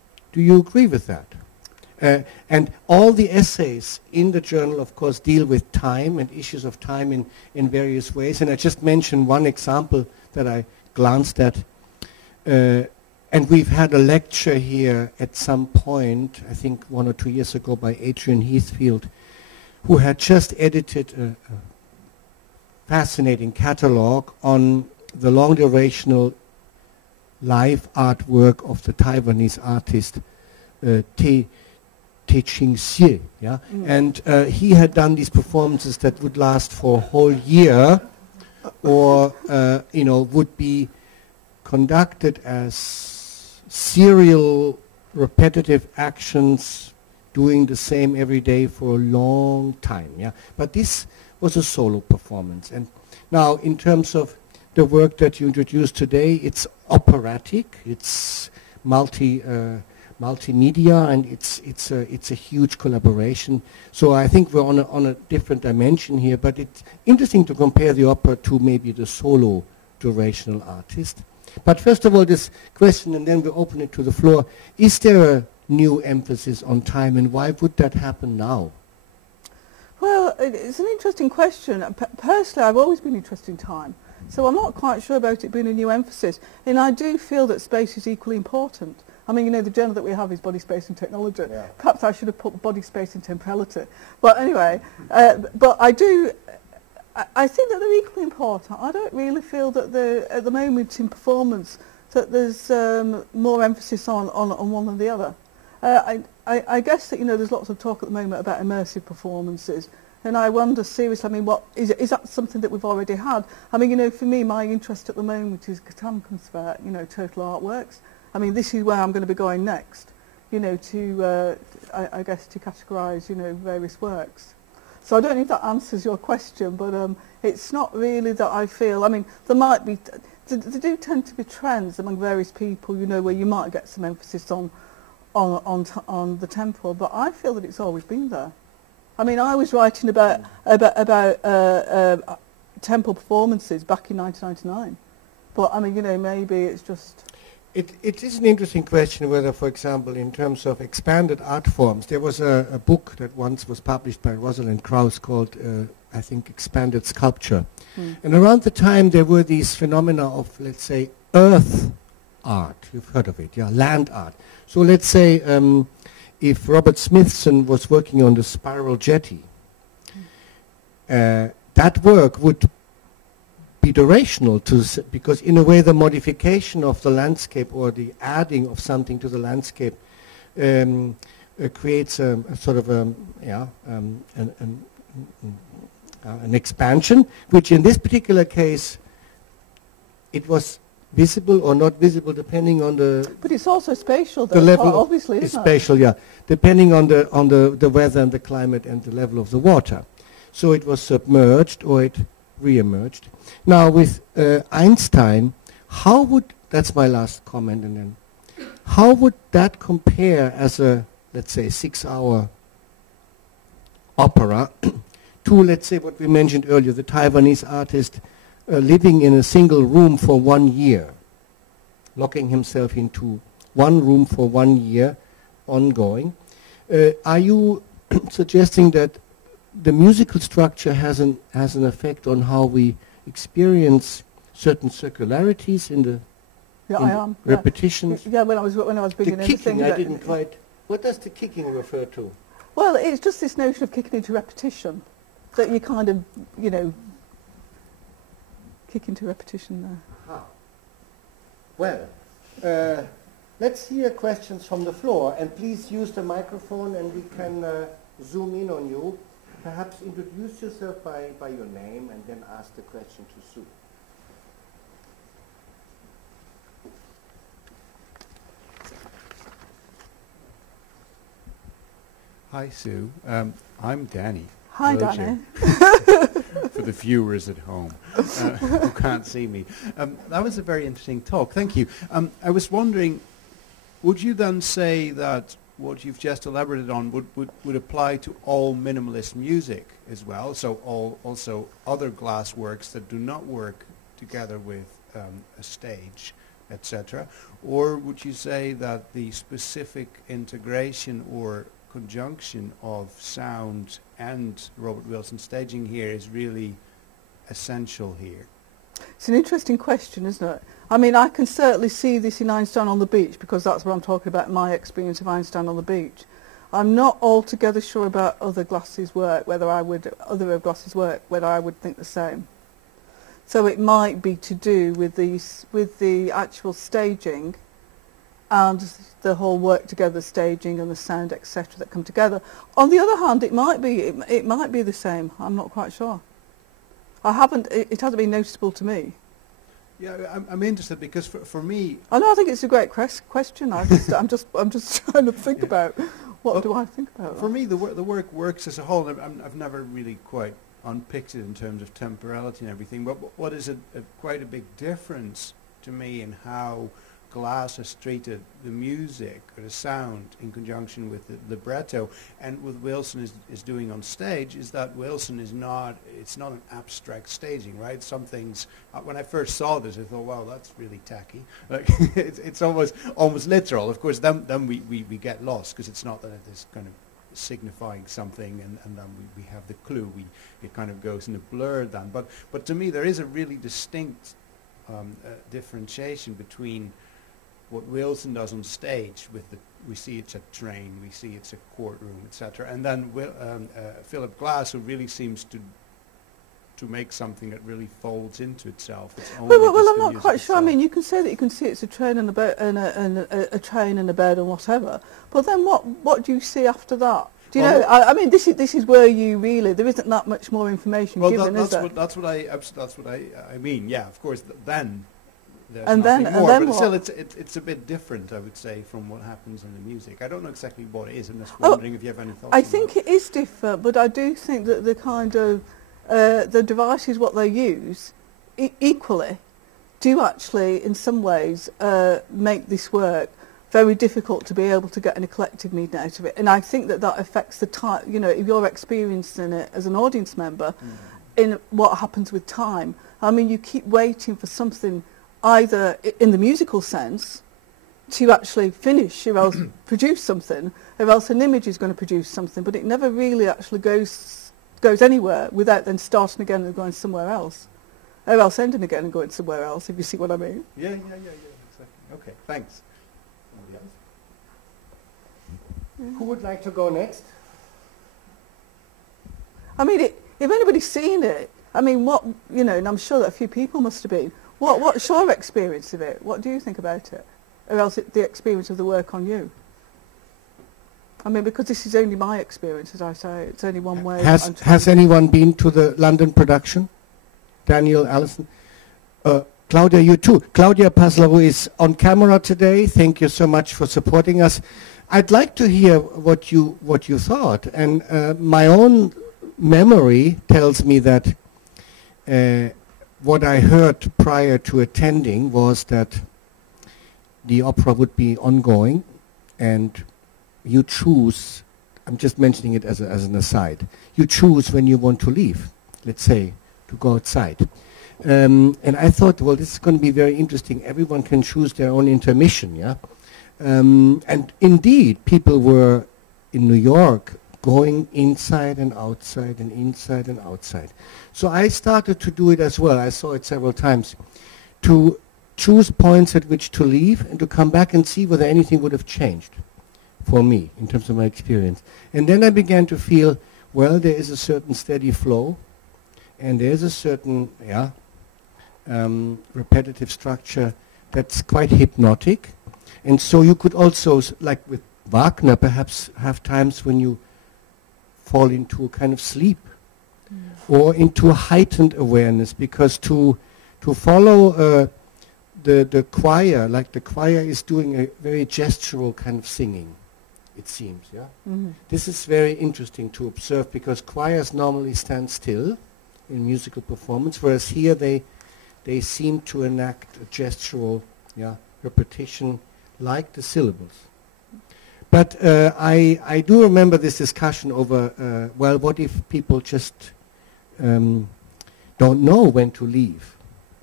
Do you agree with that? And all the essays in the journal, of course, deal with time and issues of time in various ways. And I just mentioned one example that I glanced at. And we've had a lecture here at some point, I think 1 or 2 years ago, by Adrian Heathfield, who had just edited a fascinating catalogue on the long-durational live artwork of the Taiwanese artist Te-Ching Hsieh, yeah? And he had done these performances that would last for a whole year, or would be conducted as serial, repetitive actions, doing the same every day for a long time. Yeah, but this was a solo performance. And now, in terms of the work that you introduced today, it's operatic, it's multimedia, and it's a huge collaboration. So I think we're on a different dimension here. But it's interesting to compare the opera to maybe the solo durational artist. But first of all, this question, and then we open it to the floor. Is there a new emphasis on time, and why would that happen now? Well, it's an interesting question. Personally, I've always been interested in time, so I'm not quite sure about it being a new emphasis. And I do feel that space is equally important. I mean, the journal that we have is Body, Space and Technology. Yeah. Perhaps I should have put Body, Space and Temporality. But anyway, but I think that they're equally important. I don't really feel that at the moment in performance that there's more emphasis on one than the other. I guess that there's lots of talk at the moment about immersive performances, and I wonder seriously. I mean, what is that something that we've already had? I mean, for me, my interest at the moment is Gesamtkunstwerk, total artworks. I mean, this is where I'm going to be going next. To I guess to categorise various works. So I don't know if that answers your question, but it's not really that I feel. I mean, there might be, there do tend to be trends among various people, where you might get some emphasis on the temporal, but I feel that it's always been there. I mean, I was writing about temporal performances back in 1999, but I mean, maybe it's just. It is an interesting question whether, for example, in terms of expanded art forms, there was a book that once was published by Rosalind Krauss called, I think, Expanded Sculpture. And around the time there were these phenomena of, let's say, earth art. You've heard of it, yeah, land art. So let's say if Robert Smithson was working on the Spiral Jetty, that work would be durational because in a way the modification of the landscape or the adding of something to the landscape creates a sort of an expansion, which in this particular case it was visible or not visible depending on the. But it's also spatial, though. The level obviously, is spatial, yeah, depending on the weather and the climate and the level of the water. So it was submerged or it re-emerged. Now with Einstein, how would, that's my last comment, and then how would that compare as a, let's say, 6-hour opera to, let's say, what we mentioned earlier, the Taiwanese artist living in a single room for 1 year, locking himself into one room for 1 year, ongoing. Are you suggesting that the musical structure has an effect on how we experience certain circularities in the repetitions? Yeah, when I was bringing the kicking, I didn't quite. What does the kicking refer to? Well, it's just this notion of kicking into repetition, that you kind of, kick into repetition there. Well, let's hear questions from the floor, and please use the microphone, and we can zoom in on you. Perhaps introduce yourself by your name, and then ask the question to Sue. Hi, Sue. I'm Danny. Hi, Danny. For the viewers at home who can't see me. That was a very interesting talk. Thank you. I was wondering, would you then say that what you've just elaborated on would apply to all minimalist music as well? So also other glass works that do not work together with a stage etc.? Or would you say that the specific integration or conjunction of sound and Robert Wilson staging here is really essential here? It's an interesting question, isn't it? I mean, I can certainly see this in Einstein on the Beach, because that's what I'm talking about, my experience of Einstein on the Beach. I'm not altogether sure about other of Glass's work, whether I would think the same. So it might be to do with the actual staging and the whole work together, staging and the sound, etc., that come together. On the other hand, it might be the same. I'm not quite sure. It hasn't been noticeable to me. Yeah, I'm interested because for me... I think it's a great question. I'm just trying to think about what do I think about. For me, the work works as a whole. I've never really quite unpicked it in terms of temporality and everything. But what is quite a big difference to me in how Glass has treated the music or the sound in conjunction with the libretto, and what Wilson is doing on stage is that Wilson is not, it's not an abstract staging, right? Some things, when I first saw this, I thought, wow, that's really tacky. Like, it's almost literal. Of course, then we get lost, because it's not that it is kind of signifying something and then we have the clue. It kind of goes in a blur then. But to me, there is a really distinct differentiation between what Wilson does on stage with we see it's a train, we see it's a courtroom, etc. And then Philip Glass, who really seems to make something that really folds into itself. Well, I'm not quite sure. I mean, you can say that you can see it's a train and a bed and a train and a bed and whatever. But then what do you see after that? Do you know? I mean, this is where you really, there isn't that much more information given, is there? That's what I mean. Yeah, of course. Then. And then but what? still, it's a bit different, I would say, from what happens in the music. I don't know exactly what it is. I'm just wondering if you have any thoughts. I think it is different, but I do think that the kind of the devices what they use equally do actually, in some ways, make this work very difficult to be able to get any collective meaning out of it. And I think that affects the time. You know, if you're experiencing it as an audience member, in what happens with time. I mean, you keep waiting for something, either in the musical sense, to actually finish, or else produce something, or else an image is going to produce something, but it never really actually goes anywhere without then starting again and going somewhere else, or else ending again and going somewhere else, if you see what I mean. Yeah, exactly. Okay, thanks. Who would like to go next? I mean, if anybody's seen it, I mean, and I'm sure that a few people must have been, what's your experience of it? What do you think about it? Or else the experience of the work on you? I mean, because this is only my experience, as I say, it's only one way. Has anyone been to the London production? Daniel, Alison? Claudia, you too. Claudia Paslaro is on camera today. Thank you so much for supporting us. I'd like to hear what you thought. And my own memory tells me that what I heard prior to attending was that the opera would be ongoing, and you choose, I'm just mentioning it as an aside, you choose when you want to leave, let's say, to go outside. And I thought, well, this is going to be very interesting. Everyone can choose their own intermission, yeah? And indeed, people were in New York going inside and outside and inside and outside. So I started to do it as well. I saw it several times, to choose points at which to leave and to come back and see whether anything would have changed for me in terms of my experience. And then I began to feel, well, there is a certain steady flow, and there's a certain repetitive structure that's quite hypnotic. And so you could also, like with Wagner, perhaps have times when you fall into a kind of sleep or into a heightened awareness, because to follow the choir, like the choir is doing a very gestural kind of singing, it seems, yeah? Mm-hmm. This is very interesting to observe, because choirs normally stand still in musical performance, whereas here they seem to enact a gestural repetition like the syllables. But I do remember this discussion over, well, what if people just don't know when to leave?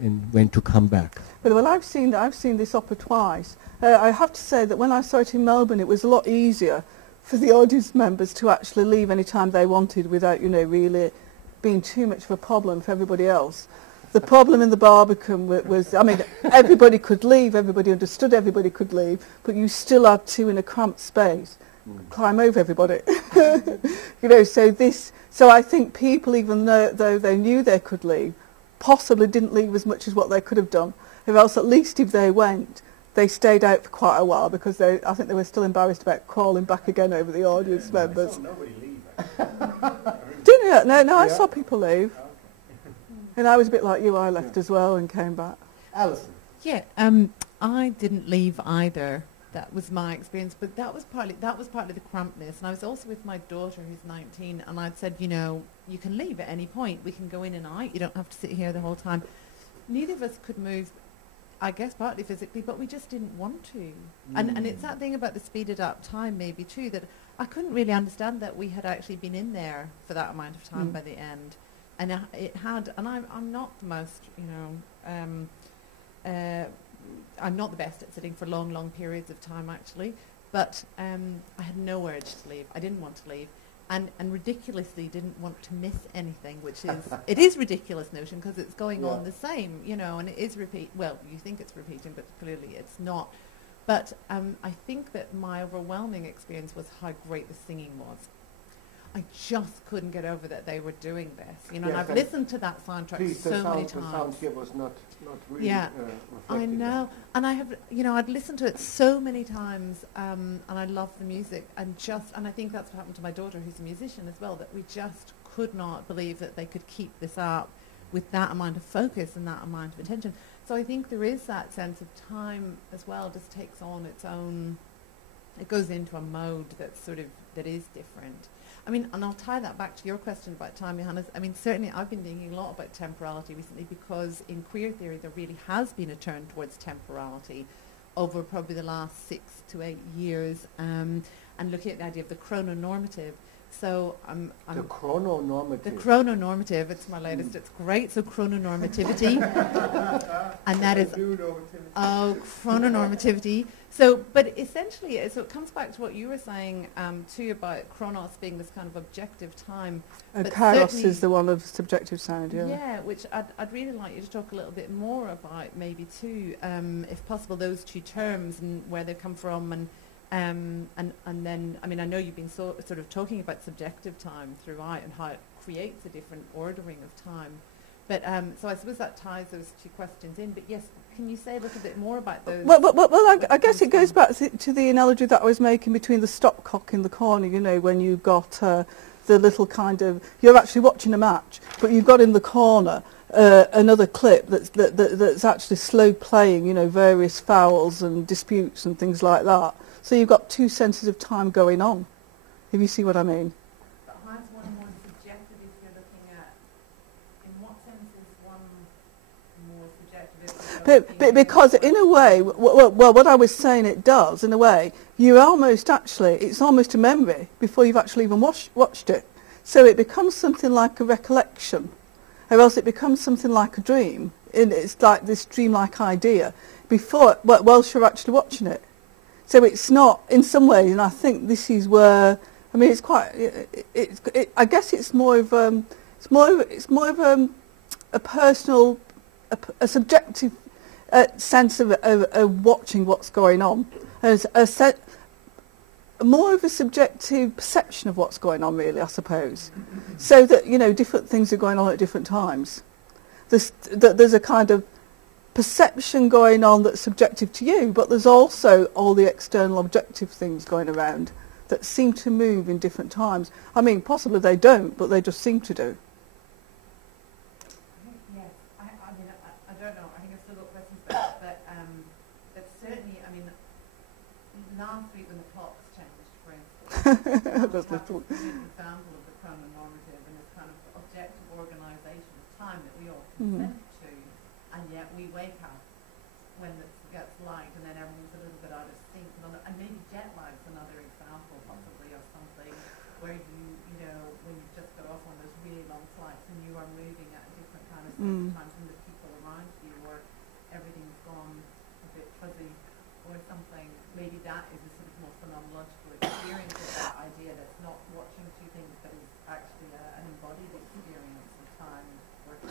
in when to come back? Well, I've seen this opera twice. I have to say that when I saw it in Melbourne, it was a lot easier for the audience members to actually leave any time they wanted without, really being too much of a problem for everybody else. The problem in the Barbican was, I mean, everybody could leave, everybody understood everybody could leave, but you still had to, in a cramped space, climb over everybody. So I think people, even though they knew they could leave, possibly didn't leave as much as what they could have done. Or else, at least if they went, they stayed out for quite a while because I think they were still embarrassed about crawling back again over the audience members. I saw nobody leave. Didn't you? No, I saw people leave. And I was a bit like you, I left as well and came back. Alison. Yeah, I didn't leave either. That was my experience, but that was partly the crampedness. And I was also with my daughter, who's 19, and I'd said, you can leave at any point. We can go in and out. You don't have to sit here the whole time. Neither of us could move, I guess partly physically, but we just didn't want to. And it's that thing about the speeded up time maybe too, that I couldn't really understand that we had actually been in there for that amount of time by the end. And it had, and I'm not the most, I'm not the best at sitting for long, long periods of time actually, but I had no urge to leave. I didn't want to leave. And ridiculously didn't want to miss anything, which is, it is ridiculous notion because it's going on the same, and it is well, you think it's repeating, but clearly it's not. But I think that my overwhelming experience was how great the singing was. I just couldn't get over that they were doing this, and I've listened to that soundtrack so many times. The sound here was not really I know, and I have, I'd listened to it so many times, and I love the music, and I think that's what happened to my daughter, who's a musician as well, that we just could not believe that they could keep this up with that amount of focus and that amount of attention. So I think there is that sense of time as well, just takes on its own, it goes into a mode that is different. I mean, and I'll tie that back to your question about time, Johannes. I mean, certainly I've been thinking a lot about temporality recently because in queer theory there really has been a turn towards temporality over probably the last 6 to 8 years, and looking at the idea of the chrononormative. So the chrononormative. The chrononormative, it's my latest, it's great. So chrononormativity. And that is, chrononormativity. So, but essentially, so it comes back to what you were saying too about chronos being this kind of objective time. Kairos is the one of subjective sound, Yeah, which I'd really like you to talk a little bit more about maybe too, if possible, those two terms and where they come from and then, I mean, I know you've been sort of talking about subjective time throughout and how it creates a different ordering of time. But so I suppose that ties those two questions in. But yes, can you say a little bit more about those? Well, I guess it goes back to the analogy that I was making between the stopcock in the corner, when you got the little kind of, you're actually watching a match, but you've got in the corner another clip that's actually slow playing, various fouls and disputes and things like that. So you've got two senses of time going on, if you see what I mean. But how is one more subjective if you're looking at, in what sense is one more subjective? But because in a way, well, what I was saying it does, in a way, it's almost a memory before you've actually even watched it. So it becomes something like a recollection, or else it becomes something like a dream. It's like this dreamlike idea whilst you're actually watching it. So it's not, in some ways, and I think this is where, I mean, it's quite. I guess it's more of a personal, a subjective sense of watching what's going on, as more of a subjective perception of what's going on, really, I suppose. So that different things are going on at different times. There's a kind of perception going on that's subjective to you, but there's also all the external objective things going around that seem to move in different times. I mean, possibly they don't, but they just seem to do. Yes, I mean, I don't know. I think I've still got questions, but certainly, I mean, last week when the clocks changed, for instance, that's an example of the chrononormative and this kind of objective organisation of time that we all consent to. And yet we wake up when it gets light and then everyone's a little bit out of sync. And maybe jet lag's another example possibly of something where when you've just got off on those really long flights and you are moving at a different kind of times than the people around you.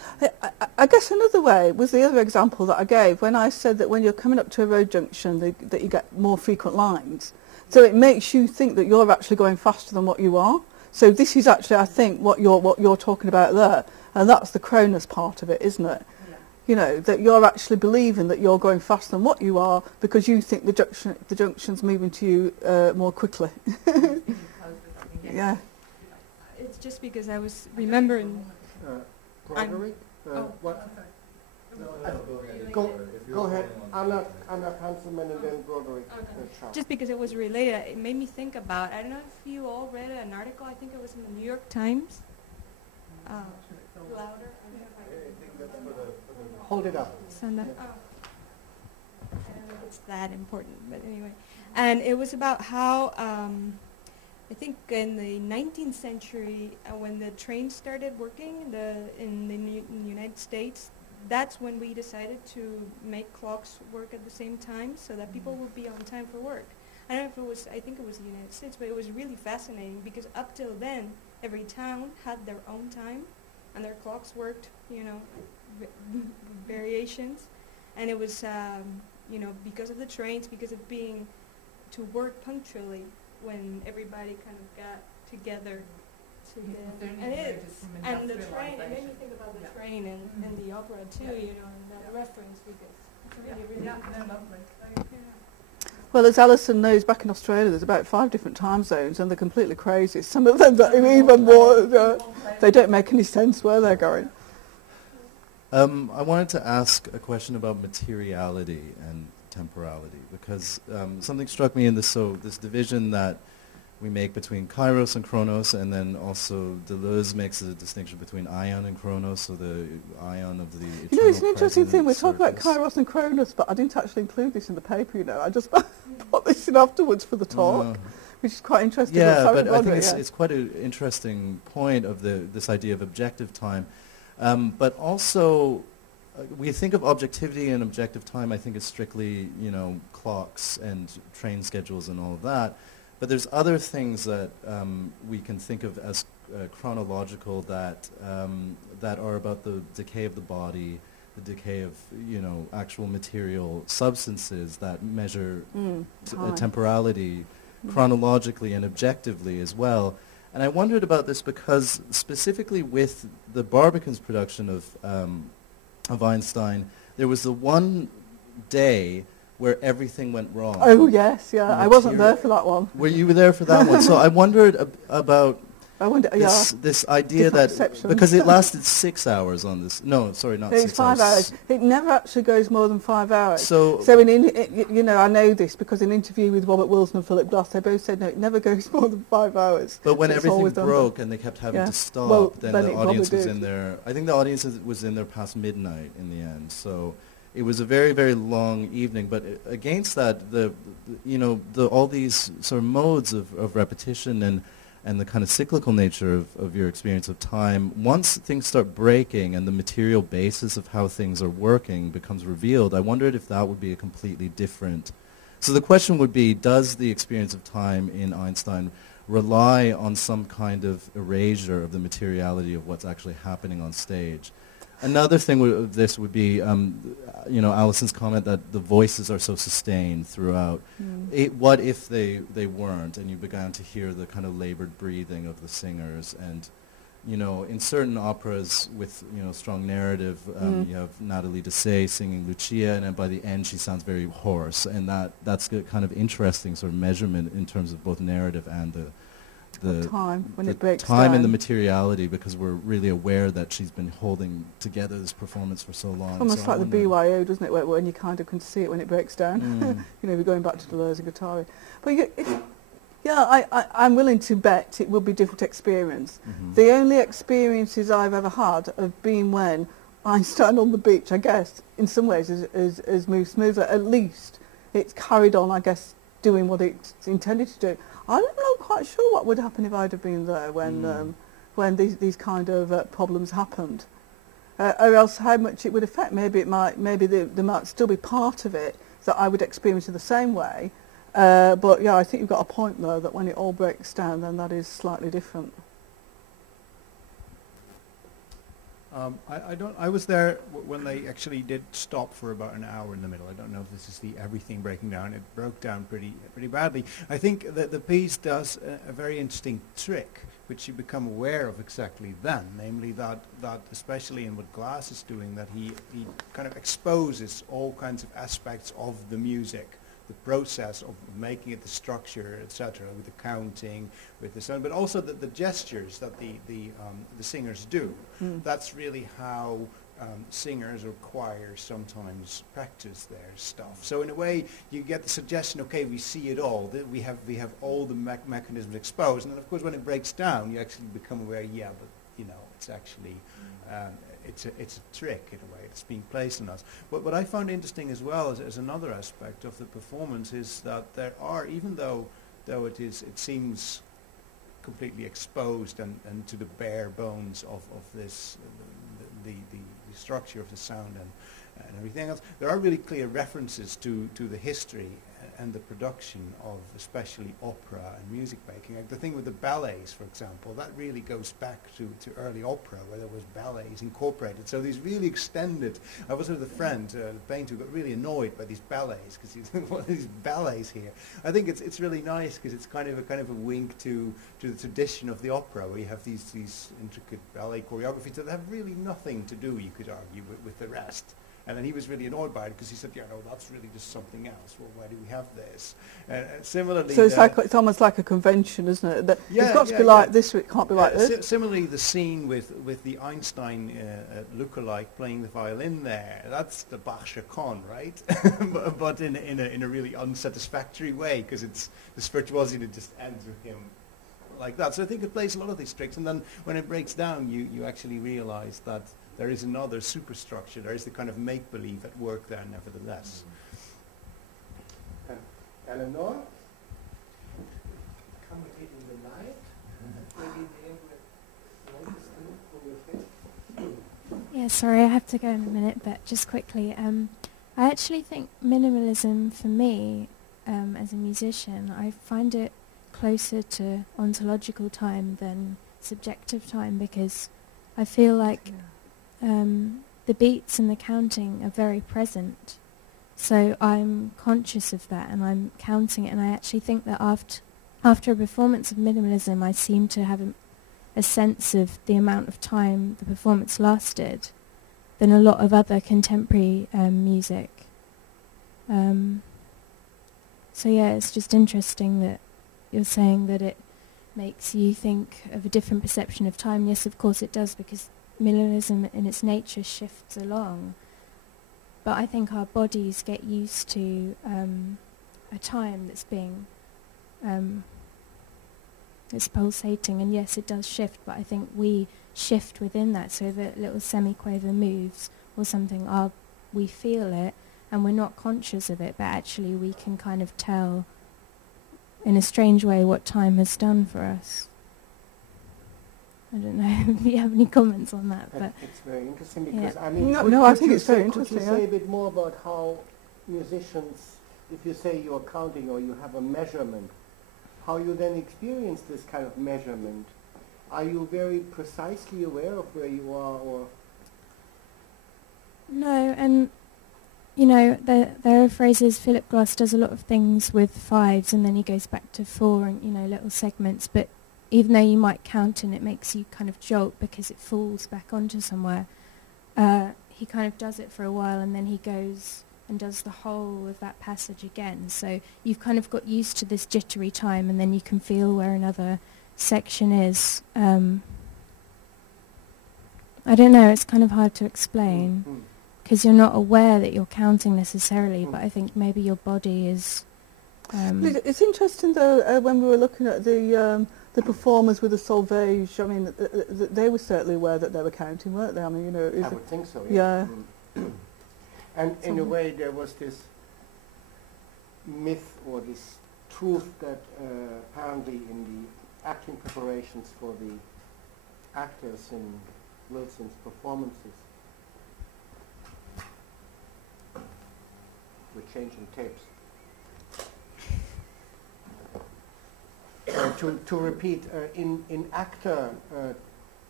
I guess another way was the other example that I gave when I said that when you're coming up to a road junction that you get more frequent lines. So it makes you think that you're actually going faster than what you are. So this is actually, I think, what you're talking about there, and that's the Cronus part of it, isn't it? Yeah. You know, that you're actually believing that you're going faster than what you are because you think the junction's moving to you more quickly. Yeah. It's just because I was remembering. Broderick? What? Go ahead. Anna Hanselman and then Broderick. Just because it was related, it made me think about, I don't know if you all read an article, I think it was in the New York Times. Louder? Hold it up. Send that. I don't know if it's that important, but anyway. And it was about how, I think in the 19th century, when the trains started working in the United States, that's when we decided to make clocks work at the same time so that people would be on time for work. I don't know if it was, I think it was the United States, but it was really fascinating because up till then, every town had their own time and their clocks worked, you know, variations. And it was, you know, because of the trains, because of being to work punctually when everybody kind of got together. And the train, it made me think about the train and the opera too, you know, and that reference because it's really lovely. Well, as Alison knows, back in Australia there's about 5 different time zones and they're completely crazy. Some of them are even more, they don't make any sense where they're going. I wanted to ask a question about materiality and temporality because something struck me in this division that we make between kairos and chronos, and then also Deleuze makes a distinction between ion and chronos, so the ion of the eternal. You know, it's an interesting thing. We're surface. talking about kairos and chronos, but I didn't actually include this in the paper, you know. I just put this in afterwards for the talk, which is quite interesting. Yeah, but I think it's quite an interesting point of this idea of objective time. But also, we think of objectivity and objective time, I think, as strictly, you know, clocks and train schedules and all of that. But there's other things that we can think of as chronological that are about the decay of the body, the decay of, you know, actual material substances that measure temporality chronologically and objectively as well. And I wondered about this because specifically with the Barbican's production of Einstein, there was the one day where everything went wrong. Oh yes, yeah. I wasn't there for that one. Were you there for that one? So I wondered about this idea that because it lasted 6 hours on this. No, sorry, not 6 hours. 5 hours. It never actually goes more than 5 hours. So you know, I know this because in an interview with Robert Wilson and Philip Glass, they both said no, it never goes more than 5 hours. But when everything broke and they kept having to stop, then the audience was in there. I think the audience was in there past midnight in the end. So it was a very, very long evening. But against that, all these sort of modes of repetition and the kind of cyclical nature of your experience of time, once things start breaking and the material basis of how things are working becomes revealed, I wondered if that would be a completely different. So the question would be, does the experience of time in Einstein rely on some kind of erasure of the materiality of what's actually happening on stage? Another thing of this would be, Alison's comment that the voices are so sustained throughout. What if they weren't, and you began to hear the kind of labored breathing of the singers? And, you know, in certain operas with, you know, strong narrative, you have Nathalie Dessay singing Lucia, and then by the end she sounds very hoarse. And that's a kind of interesting sort of measurement in terms of both narrative and the time when it breaks time down. and the materiality, because we're really aware that she's been holding together this performance for so long. Almost like the BYO, doesn't it, when you kind of can see it when it breaks down. You know, we're going back to Deleuze and Guattari. But I'm willing to bet it will be a different experience. The only experiences I've ever had have been when Einstein on the beach, I guess, in some ways has moved smoother. At least it's carried on, I guess, doing what it's intended to do. I'm not quite sure what would happen if I'd have been there when these kind of problems happened, or else how much it would affect. Maybe there might still be part of it that I would experience in the same way. But yeah, I think you've got a point there that when it all breaks down, then that is slightly different. I was there when they actually did stop for about an hour in the middle. I don't know if this is the everything breaking down. It broke down pretty badly. I think that the piece does a very interesting trick, which you become aware of exactly then, namely that especially in what Glass is doing, that he kind of exposes all kinds of aspects of the music, the process of making it, the structure, etc., with the counting, with the sound, but also the gestures that the singers do. That's really how singers or choirs sometimes practice their stuff. So in a way, you get the suggestion, okay, we see it all. We have all the mechanisms exposed, and then of course when it breaks down, you actually become aware, yeah, but you know, it's actually it's a trick in a way. It's being placed on us. But what I found interesting as well as another aspect of the performance is that there are, even though it seems completely exposed and to the bare bones of this the structure of the sound and everything else, there are really clear references to the history and the production of especially opera and music making. Like the thing with the ballets, for example, that really goes back to early opera, where there was ballets incorporated. So these really extended. I was with a friend, a painter, who got really annoyed by these ballets because he's what are these ballets here? I think it's really nice because it's kind of a wink to the tradition of the opera, where you have these intricate ballet choreographies that have really nothing to do, you could argue, with the rest. And then he was really annoyed by it because he said, "Yeah, no, that's really just something else. Well, why do we have this?" Similarly, so it's almost like a convention, isn't it? That it's got to be like this, or it can't be like this. Similarly, the scene with the Einstein lookalike playing the violin there—that's the Bachsche Con, right? but in a really unsatisfactory way, because the spirituosity just ends with him like that. So I think it plays a lot of these tricks, and then when it breaks down, you actually realize that there is another superstructure. There is the kind of make-believe at work there, nevertheless. Eleanor, come in the light. Yeah, sorry, I have to go in a minute, but just quickly, I actually think minimalism for me, as a musician, I find it closer to ontological time than subjective time, because I feel like the beats and the counting are very present. So I'm conscious of that and I'm counting it, and I actually think that after a performance of minimalism I seem to have a sense of the amount of time the performance lasted than a lot of other contemporary music. So yeah, it's just interesting that you're saying that it makes you think of a different perception of time. Yes, of course it does, because minimalism in its nature shifts along. But I think our bodies get used to a time that's being, it's pulsating, and yes, it does shift, but I think we shift within that. So if a little semiquaver moves or something, we feel it, and we're not conscious of it, but actually we can kind of tell in a strange way what time has done for us. I don't know if you have any comments on that, but it's very interesting because yeah. I mean, I think it's very interesting. Could you say a bit more about how musicians, if you say you're counting or you have a measurement, how you then experience this kind of measurement? Are you very precisely aware of where you are, or? No, and you know, there are phrases. Philip Glass does a lot of things with fives, and then he goes back to four, and you know, little segments, but even though you might count and it makes you kind of jolt because it falls back onto somewhere, he kind of does it for a while and then he goes and does the whole of that passage again. So you've kind of got used to this jittery time, and then you can feel where another section is. I don't know, it's kind of hard to explain because you're not aware that you're counting necessarily, but I think maybe your body is... It's interesting though, when we were looking at the performers with the solfège, I mean, they were certainly aware that they were counting, weren't they? I mean, you know... I would think so, yeah. And in a way there was this myth or this truth that apparently in the acting preparations for the actors in Wilson's performances, we're changing tapes. To repeat, in actor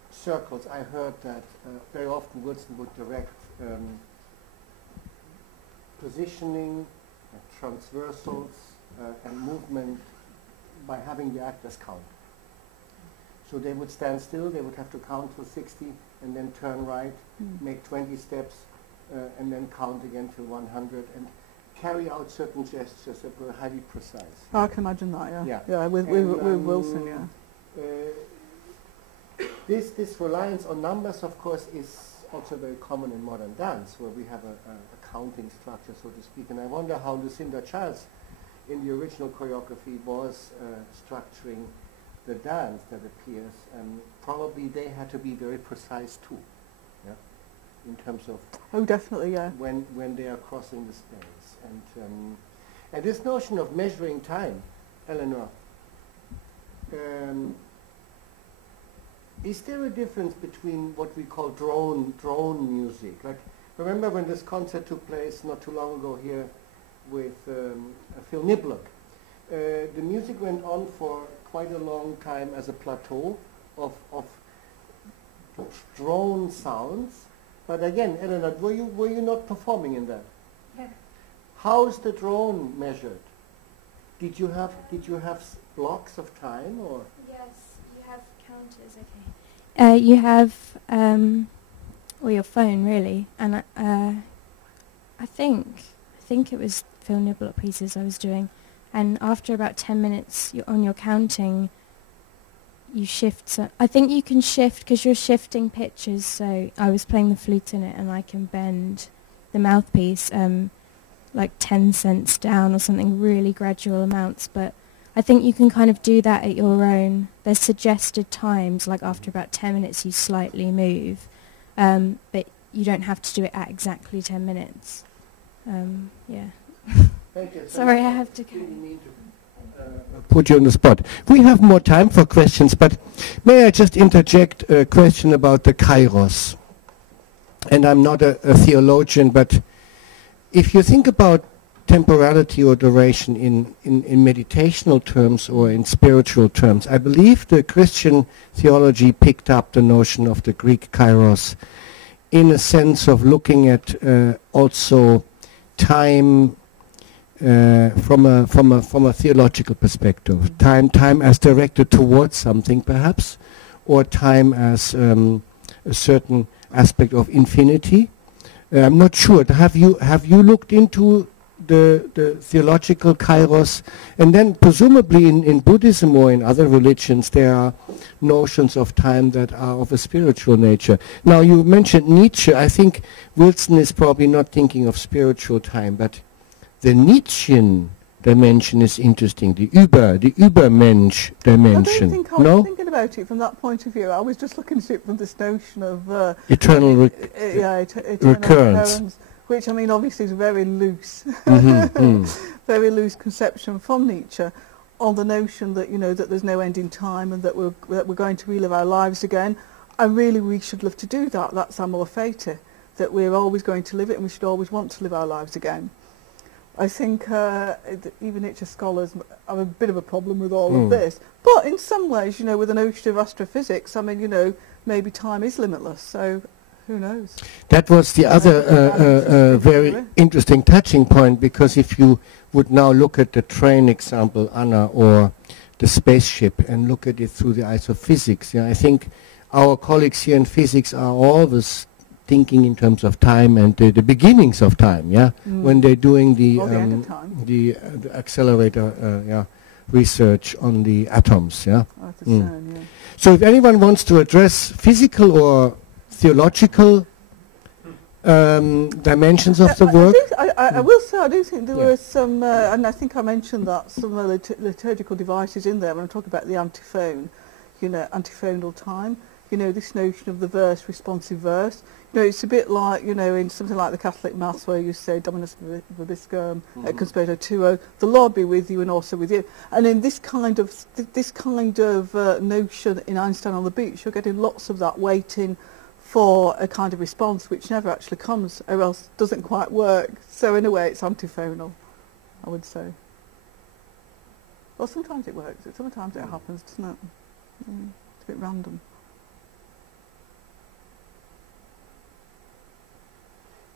circles, I heard that very often Wilson would direct positioning, transversals, and movement by having the actors count. So they would stand still, they would have to count till 60 and then turn right, make 20 steps, and then count again till 100 and carry out certain gestures that were highly precise. I can imagine that, yeah. With Wilson, yeah. This reliance on numbers, of course, is also very common in modern dance, where we have a counting structure, so to speak. And I wonder how Lucinda Childs, in the original choreography, was structuring the dance that appears. And probably they had to be very precise too, yeah, in terms of definitely, yeah, when they are crossing the space. And this notion of measuring time, Eleanor. Is there a difference between what we call drone music? Like, remember when this concert took place not too long ago here with Phil Niblock? The music went on for quite a long time as a plateau of drone sounds. But again, Eleanor, were you not performing in that? Yeah. How is the drone measured? Did you have blocks of time, or? Yes, you have counters. Okay. You have your phone really, and I think it was Phil Niblock pieces I was doing, and after about 10 minutes on your counting, you shift. So I think you can shift because you're shifting pitches. So I was playing the flute in it, and I can bend the mouthpiece like 10 cents down or something, really gradual amounts, but I think you can kind of do that at your own. There's suggested times, like after about 10 minutes you slightly move, but you don't have to do it at exactly 10 minutes. Yeah. Thank you. Sorry, I have to go. Put you on the spot. We have more time for questions, but may I just interject a question about the kairos? And I'm not a theologian, but if you think about temporality or duration in meditational terms or in spiritual terms, I believe the Christian theology picked up the notion of the Greek kairos in a sense of looking at also time from a theological perspective. Time as directed towards something, perhaps, or time as a certain aspect of infinity. I'm not sure. Have you looked into the theological kairos? And then presumably in Buddhism or in other religions there are notions of time that are of a spiritual nature. Now you mentioned Nietzsche. I think Wilson is probably not thinking of spiritual time, but the Nietzschean dimension is interesting, the Übermensch dimension. I don't think I was thinking about it from that point of view. I was just looking at it from this notion of eternal eternal recurrence, which I mean obviously is a very loose, very loose conception from Nietzsche on the notion that that there's no end in time and that we're going to relive our lives again. And really we should live to do that. That's amor fati, that we're always going to live it and we should always want to live our lives again. I think even Nietzsche scholars have a bit of a problem with all of this. But in some ways, with the notion of astrophysics, I mean, maybe time is limitless, so who knows? That was the other very interesting touching point, because if you would now look at the train example, Anna, or the spaceship, and look at it through the eyes of physics, I think our colleagues here in physics are always thinking in terms of time and the beginnings of time, when they're doing the accelerator research on the atoms, So if anyone wants to address physical or theological dimensions of the work, I will say I do think there were some, and I think I mentioned that some liturgical devices in there when I talk about the antiphon, antiphonal time. This notion of the verse, responsive verse. It's a bit like, in something like the Catholic Mass where you say Dominus vobiscum, et conspirator tuo, the Lord be with you and also with you. And in this kind of notion in Einstein on the Beach, you're getting lots of that waiting for a kind of response which never actually comes or else doesn't quite work. So in a way it's antiphonal, I would say. Well, sometimes it works, sometimes it happens, doesn't it? It's a bit random.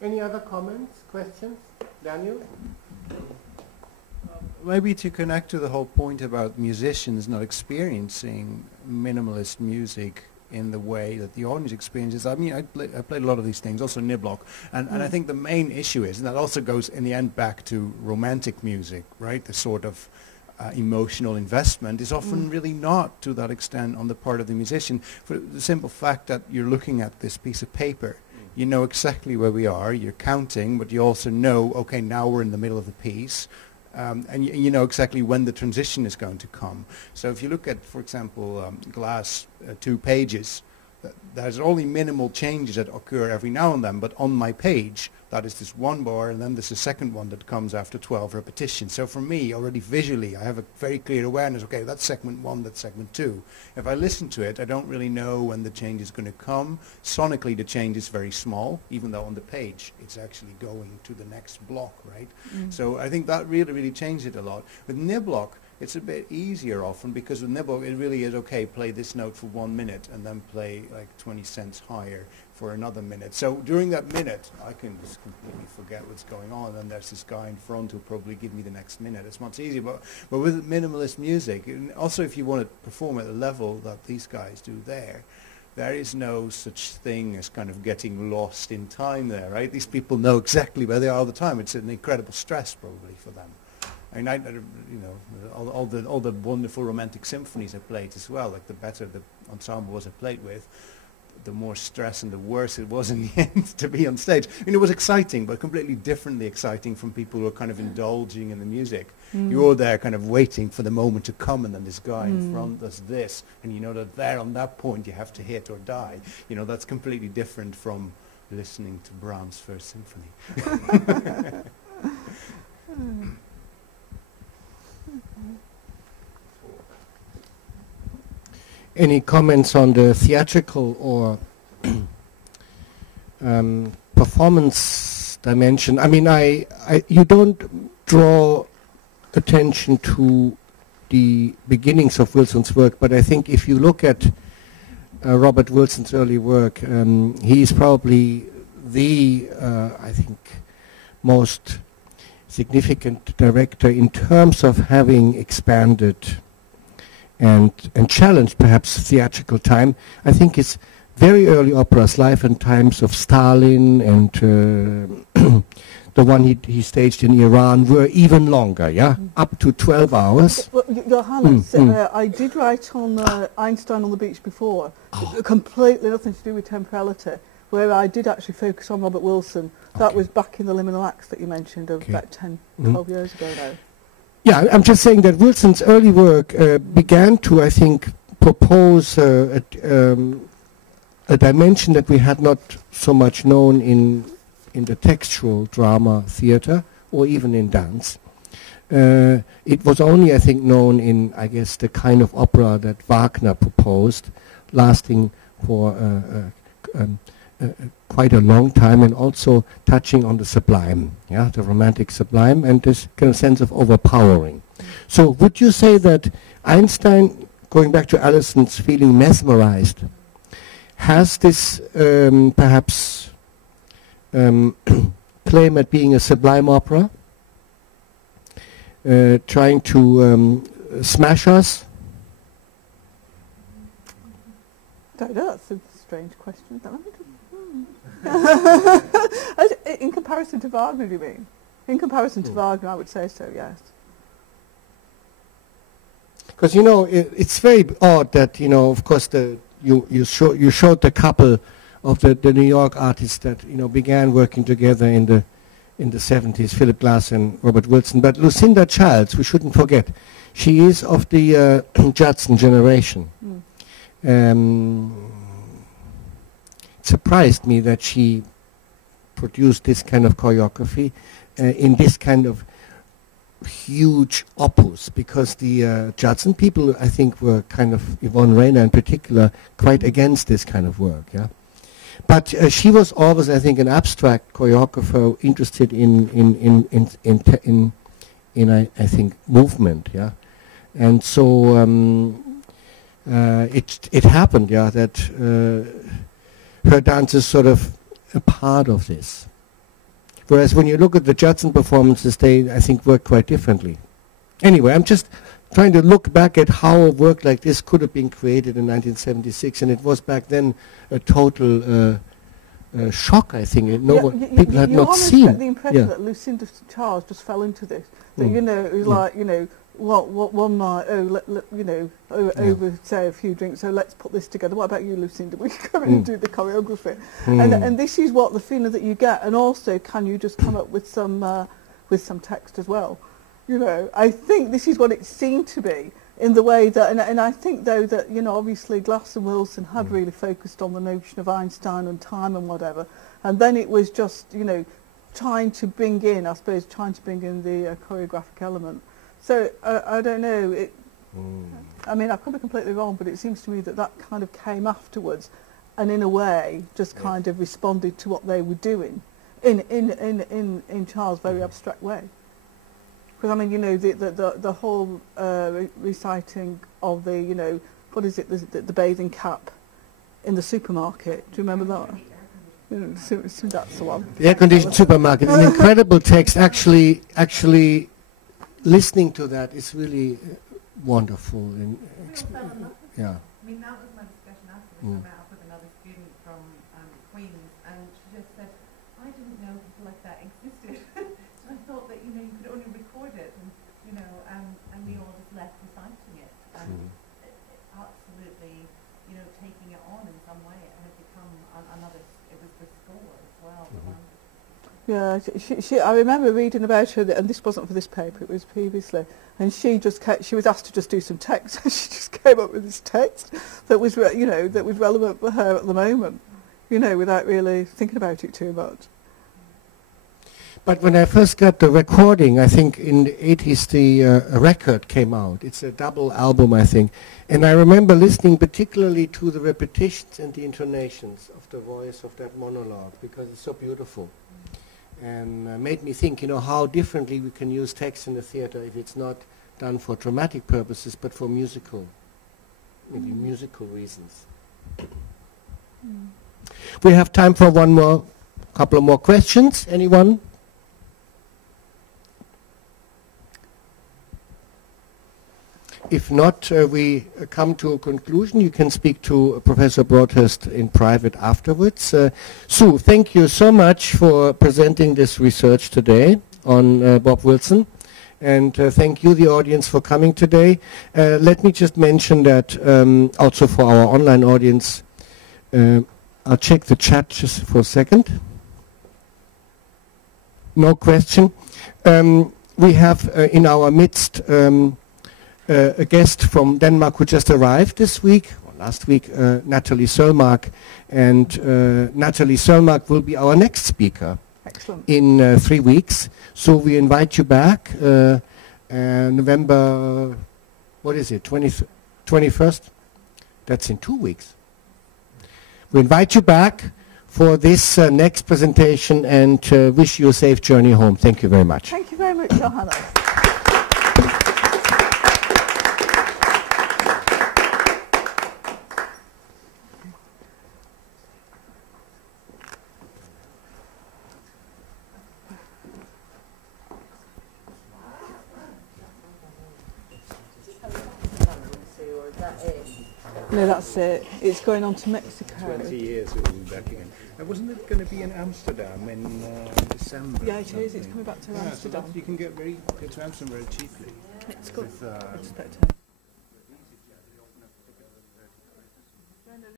Any other comments, questions? Daniel? Maybe to connect to the whole point about musicians not experiencing minimalist music in the way that the audience experiences. I mean, I played a lot of these things, also Niblock, and I think the main issue is, and that also goes in the end back to romantic music, right? The sort of emotional investment is often really not to that extent on the part of the musician, for the simple fact that you're looking at this piece of paper. You know exactly where we are, you're counting, but you also know, okay, now we're in the middle of the piece. And you know exactly when the transition is going to come. So if you look at, for example, Glass 2 pages, there's only minimal changes that occur every now and then, but on my page, that is this one bar, and then there's a second one that comes after 12 repetitions. So for me, already visually, I have a very clear awareness, okay, that's segment 1, that's segment 2. If I listen to it, I don't really know when the change is going to come. Sonically, the change is very small, even though on the page, it's actually going to the next block, right? So I think that really changed it a lot. With Niblock, it's a bit easier often, because with Niblock, it really is, okay, play this note for 1 minute, and then play like 20 cents higher for another minute. So during that minute, I can just completely forget what's going on, and there's this guy in front who'll probably give me the next minute. It's much easier. But with minimalist music, and also if you want to perform at the level that these guys do there is no such thing as kind of getting lost in time there, right? These people know exactly where they are all the time. It's an incredible stress probably for them. I mean, you know, all the wonderful romantic symphonies I played as well. Like, the better the ensemble was I played with, the more stress and the worse it was in the end to be on stage. I mean, it was exciting, but completely differently exciting from people who are kind of indulging in the music. You're there kind of waiting for the moment to come, and then this guy in front does this, and you know that there on that point you have to hit or die. You know, that's completely different from listening to Brahms' First Symphony. Any comments on the theatrical or performance dimension? I mean, you don't draw attention to the beginnings of Wilson's work, but I think if you look at Robert Wilson's early work, he is probably the, I think, most significant director in terms of having expanded and challenged perhaps theatrical time. I think his very early operas, Life and Times of Stalin and the one he staged in Iran, were even longer, up to 12 hours. Well, Johannes, I did write on Einstein on the Beach before, completely nothing to do with Temporality, where I did actually focus on Robert Wilson. That was back in the Liminal Acts that you mentioned, about 10, 12 years ago now. Yeah, I'm just saying that Wilson's early work began to, I think, propose a dimension that we had not so much known in the textual drama theater or even in dance. It was only, I think, known in, I guess, the kind of opera that Wagner proposed, lasting for quite a long time, and also touching on the sublime, the romantic sublime, and this kind of sense of overpowering. So would you say that Einstein, going back to Allison's feeling mesmerized, has this perhaps claim at being a sublime opera, trying to smash us? That's a strange question. In comparison to Wagner, do you mean? In comparison to Wagner, I would say so, yes. Because, you know, it's very odd that, you know, of course, you showed the couple of the New York artists that, you know, began working together in the 70s, Philip Glass and Robert Wilson. But Lucinda Childs, we shouldn't forget, she is of the Judson generation. Surprised me that she produced this kind of choreography in this kind of huge opus, because the Judson people, I think, were kind of, Yvonne Rainer in particular, quite against this kind of work. But she was always, I think, an abstract choreographer interested in I think, movement. And so it happened, that her dance is sort of a part of this. Whereas when you look at the Judson performances, they, I think, work quite differently. Anyway, I'm just trying to look back at how a work like this could have been created in 1976, and it was back then a total shock, I think. People had not seen. You get the impression that Lucinda Charles just fell into this. That, you know, it was like, you know, what one night, over, say, a few drinks, so let's put this together. What about you, Lucinda? Will you come in and do the choreography? And this is what the feeling that you get. And also, can you just come up with some text as well? You know, I think this is what it seemed to be in the way that, and I think, though, that, you know, obviously Glass and Wilson had really focused on the notion of Einstein and time and whatever. And then it was just, you know, trying to bring in the choreographic element. So I don't know. I mean, I could be completely wrong, but it seems to me that that kind of came afterwards, and in a way just kind of responded to what they were doing in Charles' very abstract way. Because I mean, you know, the whole reciting of the, you know, what is it, the bathing cap in the supermarket. Do you remember that? So that's the one. The air-conditioned supermarket, an incredible text. Actually, listening to that is really wonderful. Yeah. I mean, that was my discussion afterwards. I met up with another student from Queens, and she just said, I didn't know people like that existed. So I thought that, you know, you could only record it, and, you know, and we all just left reciting it. And absolutely, you know, taking it on in some way. It had become another, it was the score as well. Yeah, I remember reading about her, and this wasn't for this paper, it was previously, and she was asked to just do some text, and she just came up with this text that was, you know, that was relevant for her at the moment, you know, without really thinking about it too much. But when I first got the recording, I think in the 80s, the record came out. It's a double album, I think. And I remember listening particularly to the repetitions and the intonations of the voice of that monologue, because it's so beautiful. And made me think, you know, how differently we can use text in the theater if it's not done for dramatic purposes, but for musical, maybe musical reasons. We have time for couple of more questions. Anyone? If not, we come to a conclusion. You can speak to Professor Broadhurst in private afterwards. Sue, thank you so much for presenting this research today on Bob Wilson. And thank you, the audience, for coming today. Let me just mention that also for our online audience, I'll check the chat just for a second. No question. We have in our midst a guest from Denmark who just arrived this week, or last week, Natalie Sølmark. And Natalie Sølmark will be our next speaker. Excellent. In 3 weeks. So we invite you back November, what is it, 21st? That's in 2 weeks. We invite you back for this next presentation and wish you a safe journey home. Thank you very much. Thank you very much, Johannes. No, that's it. It's going on to Mexico. 20 years we'll be back again. Wasn't it going to be in Amsterdam in December? Yeah, it is. It's coming back to Amsterdam. So you can get to Amsterdam very cheaply. It's good. With, I expect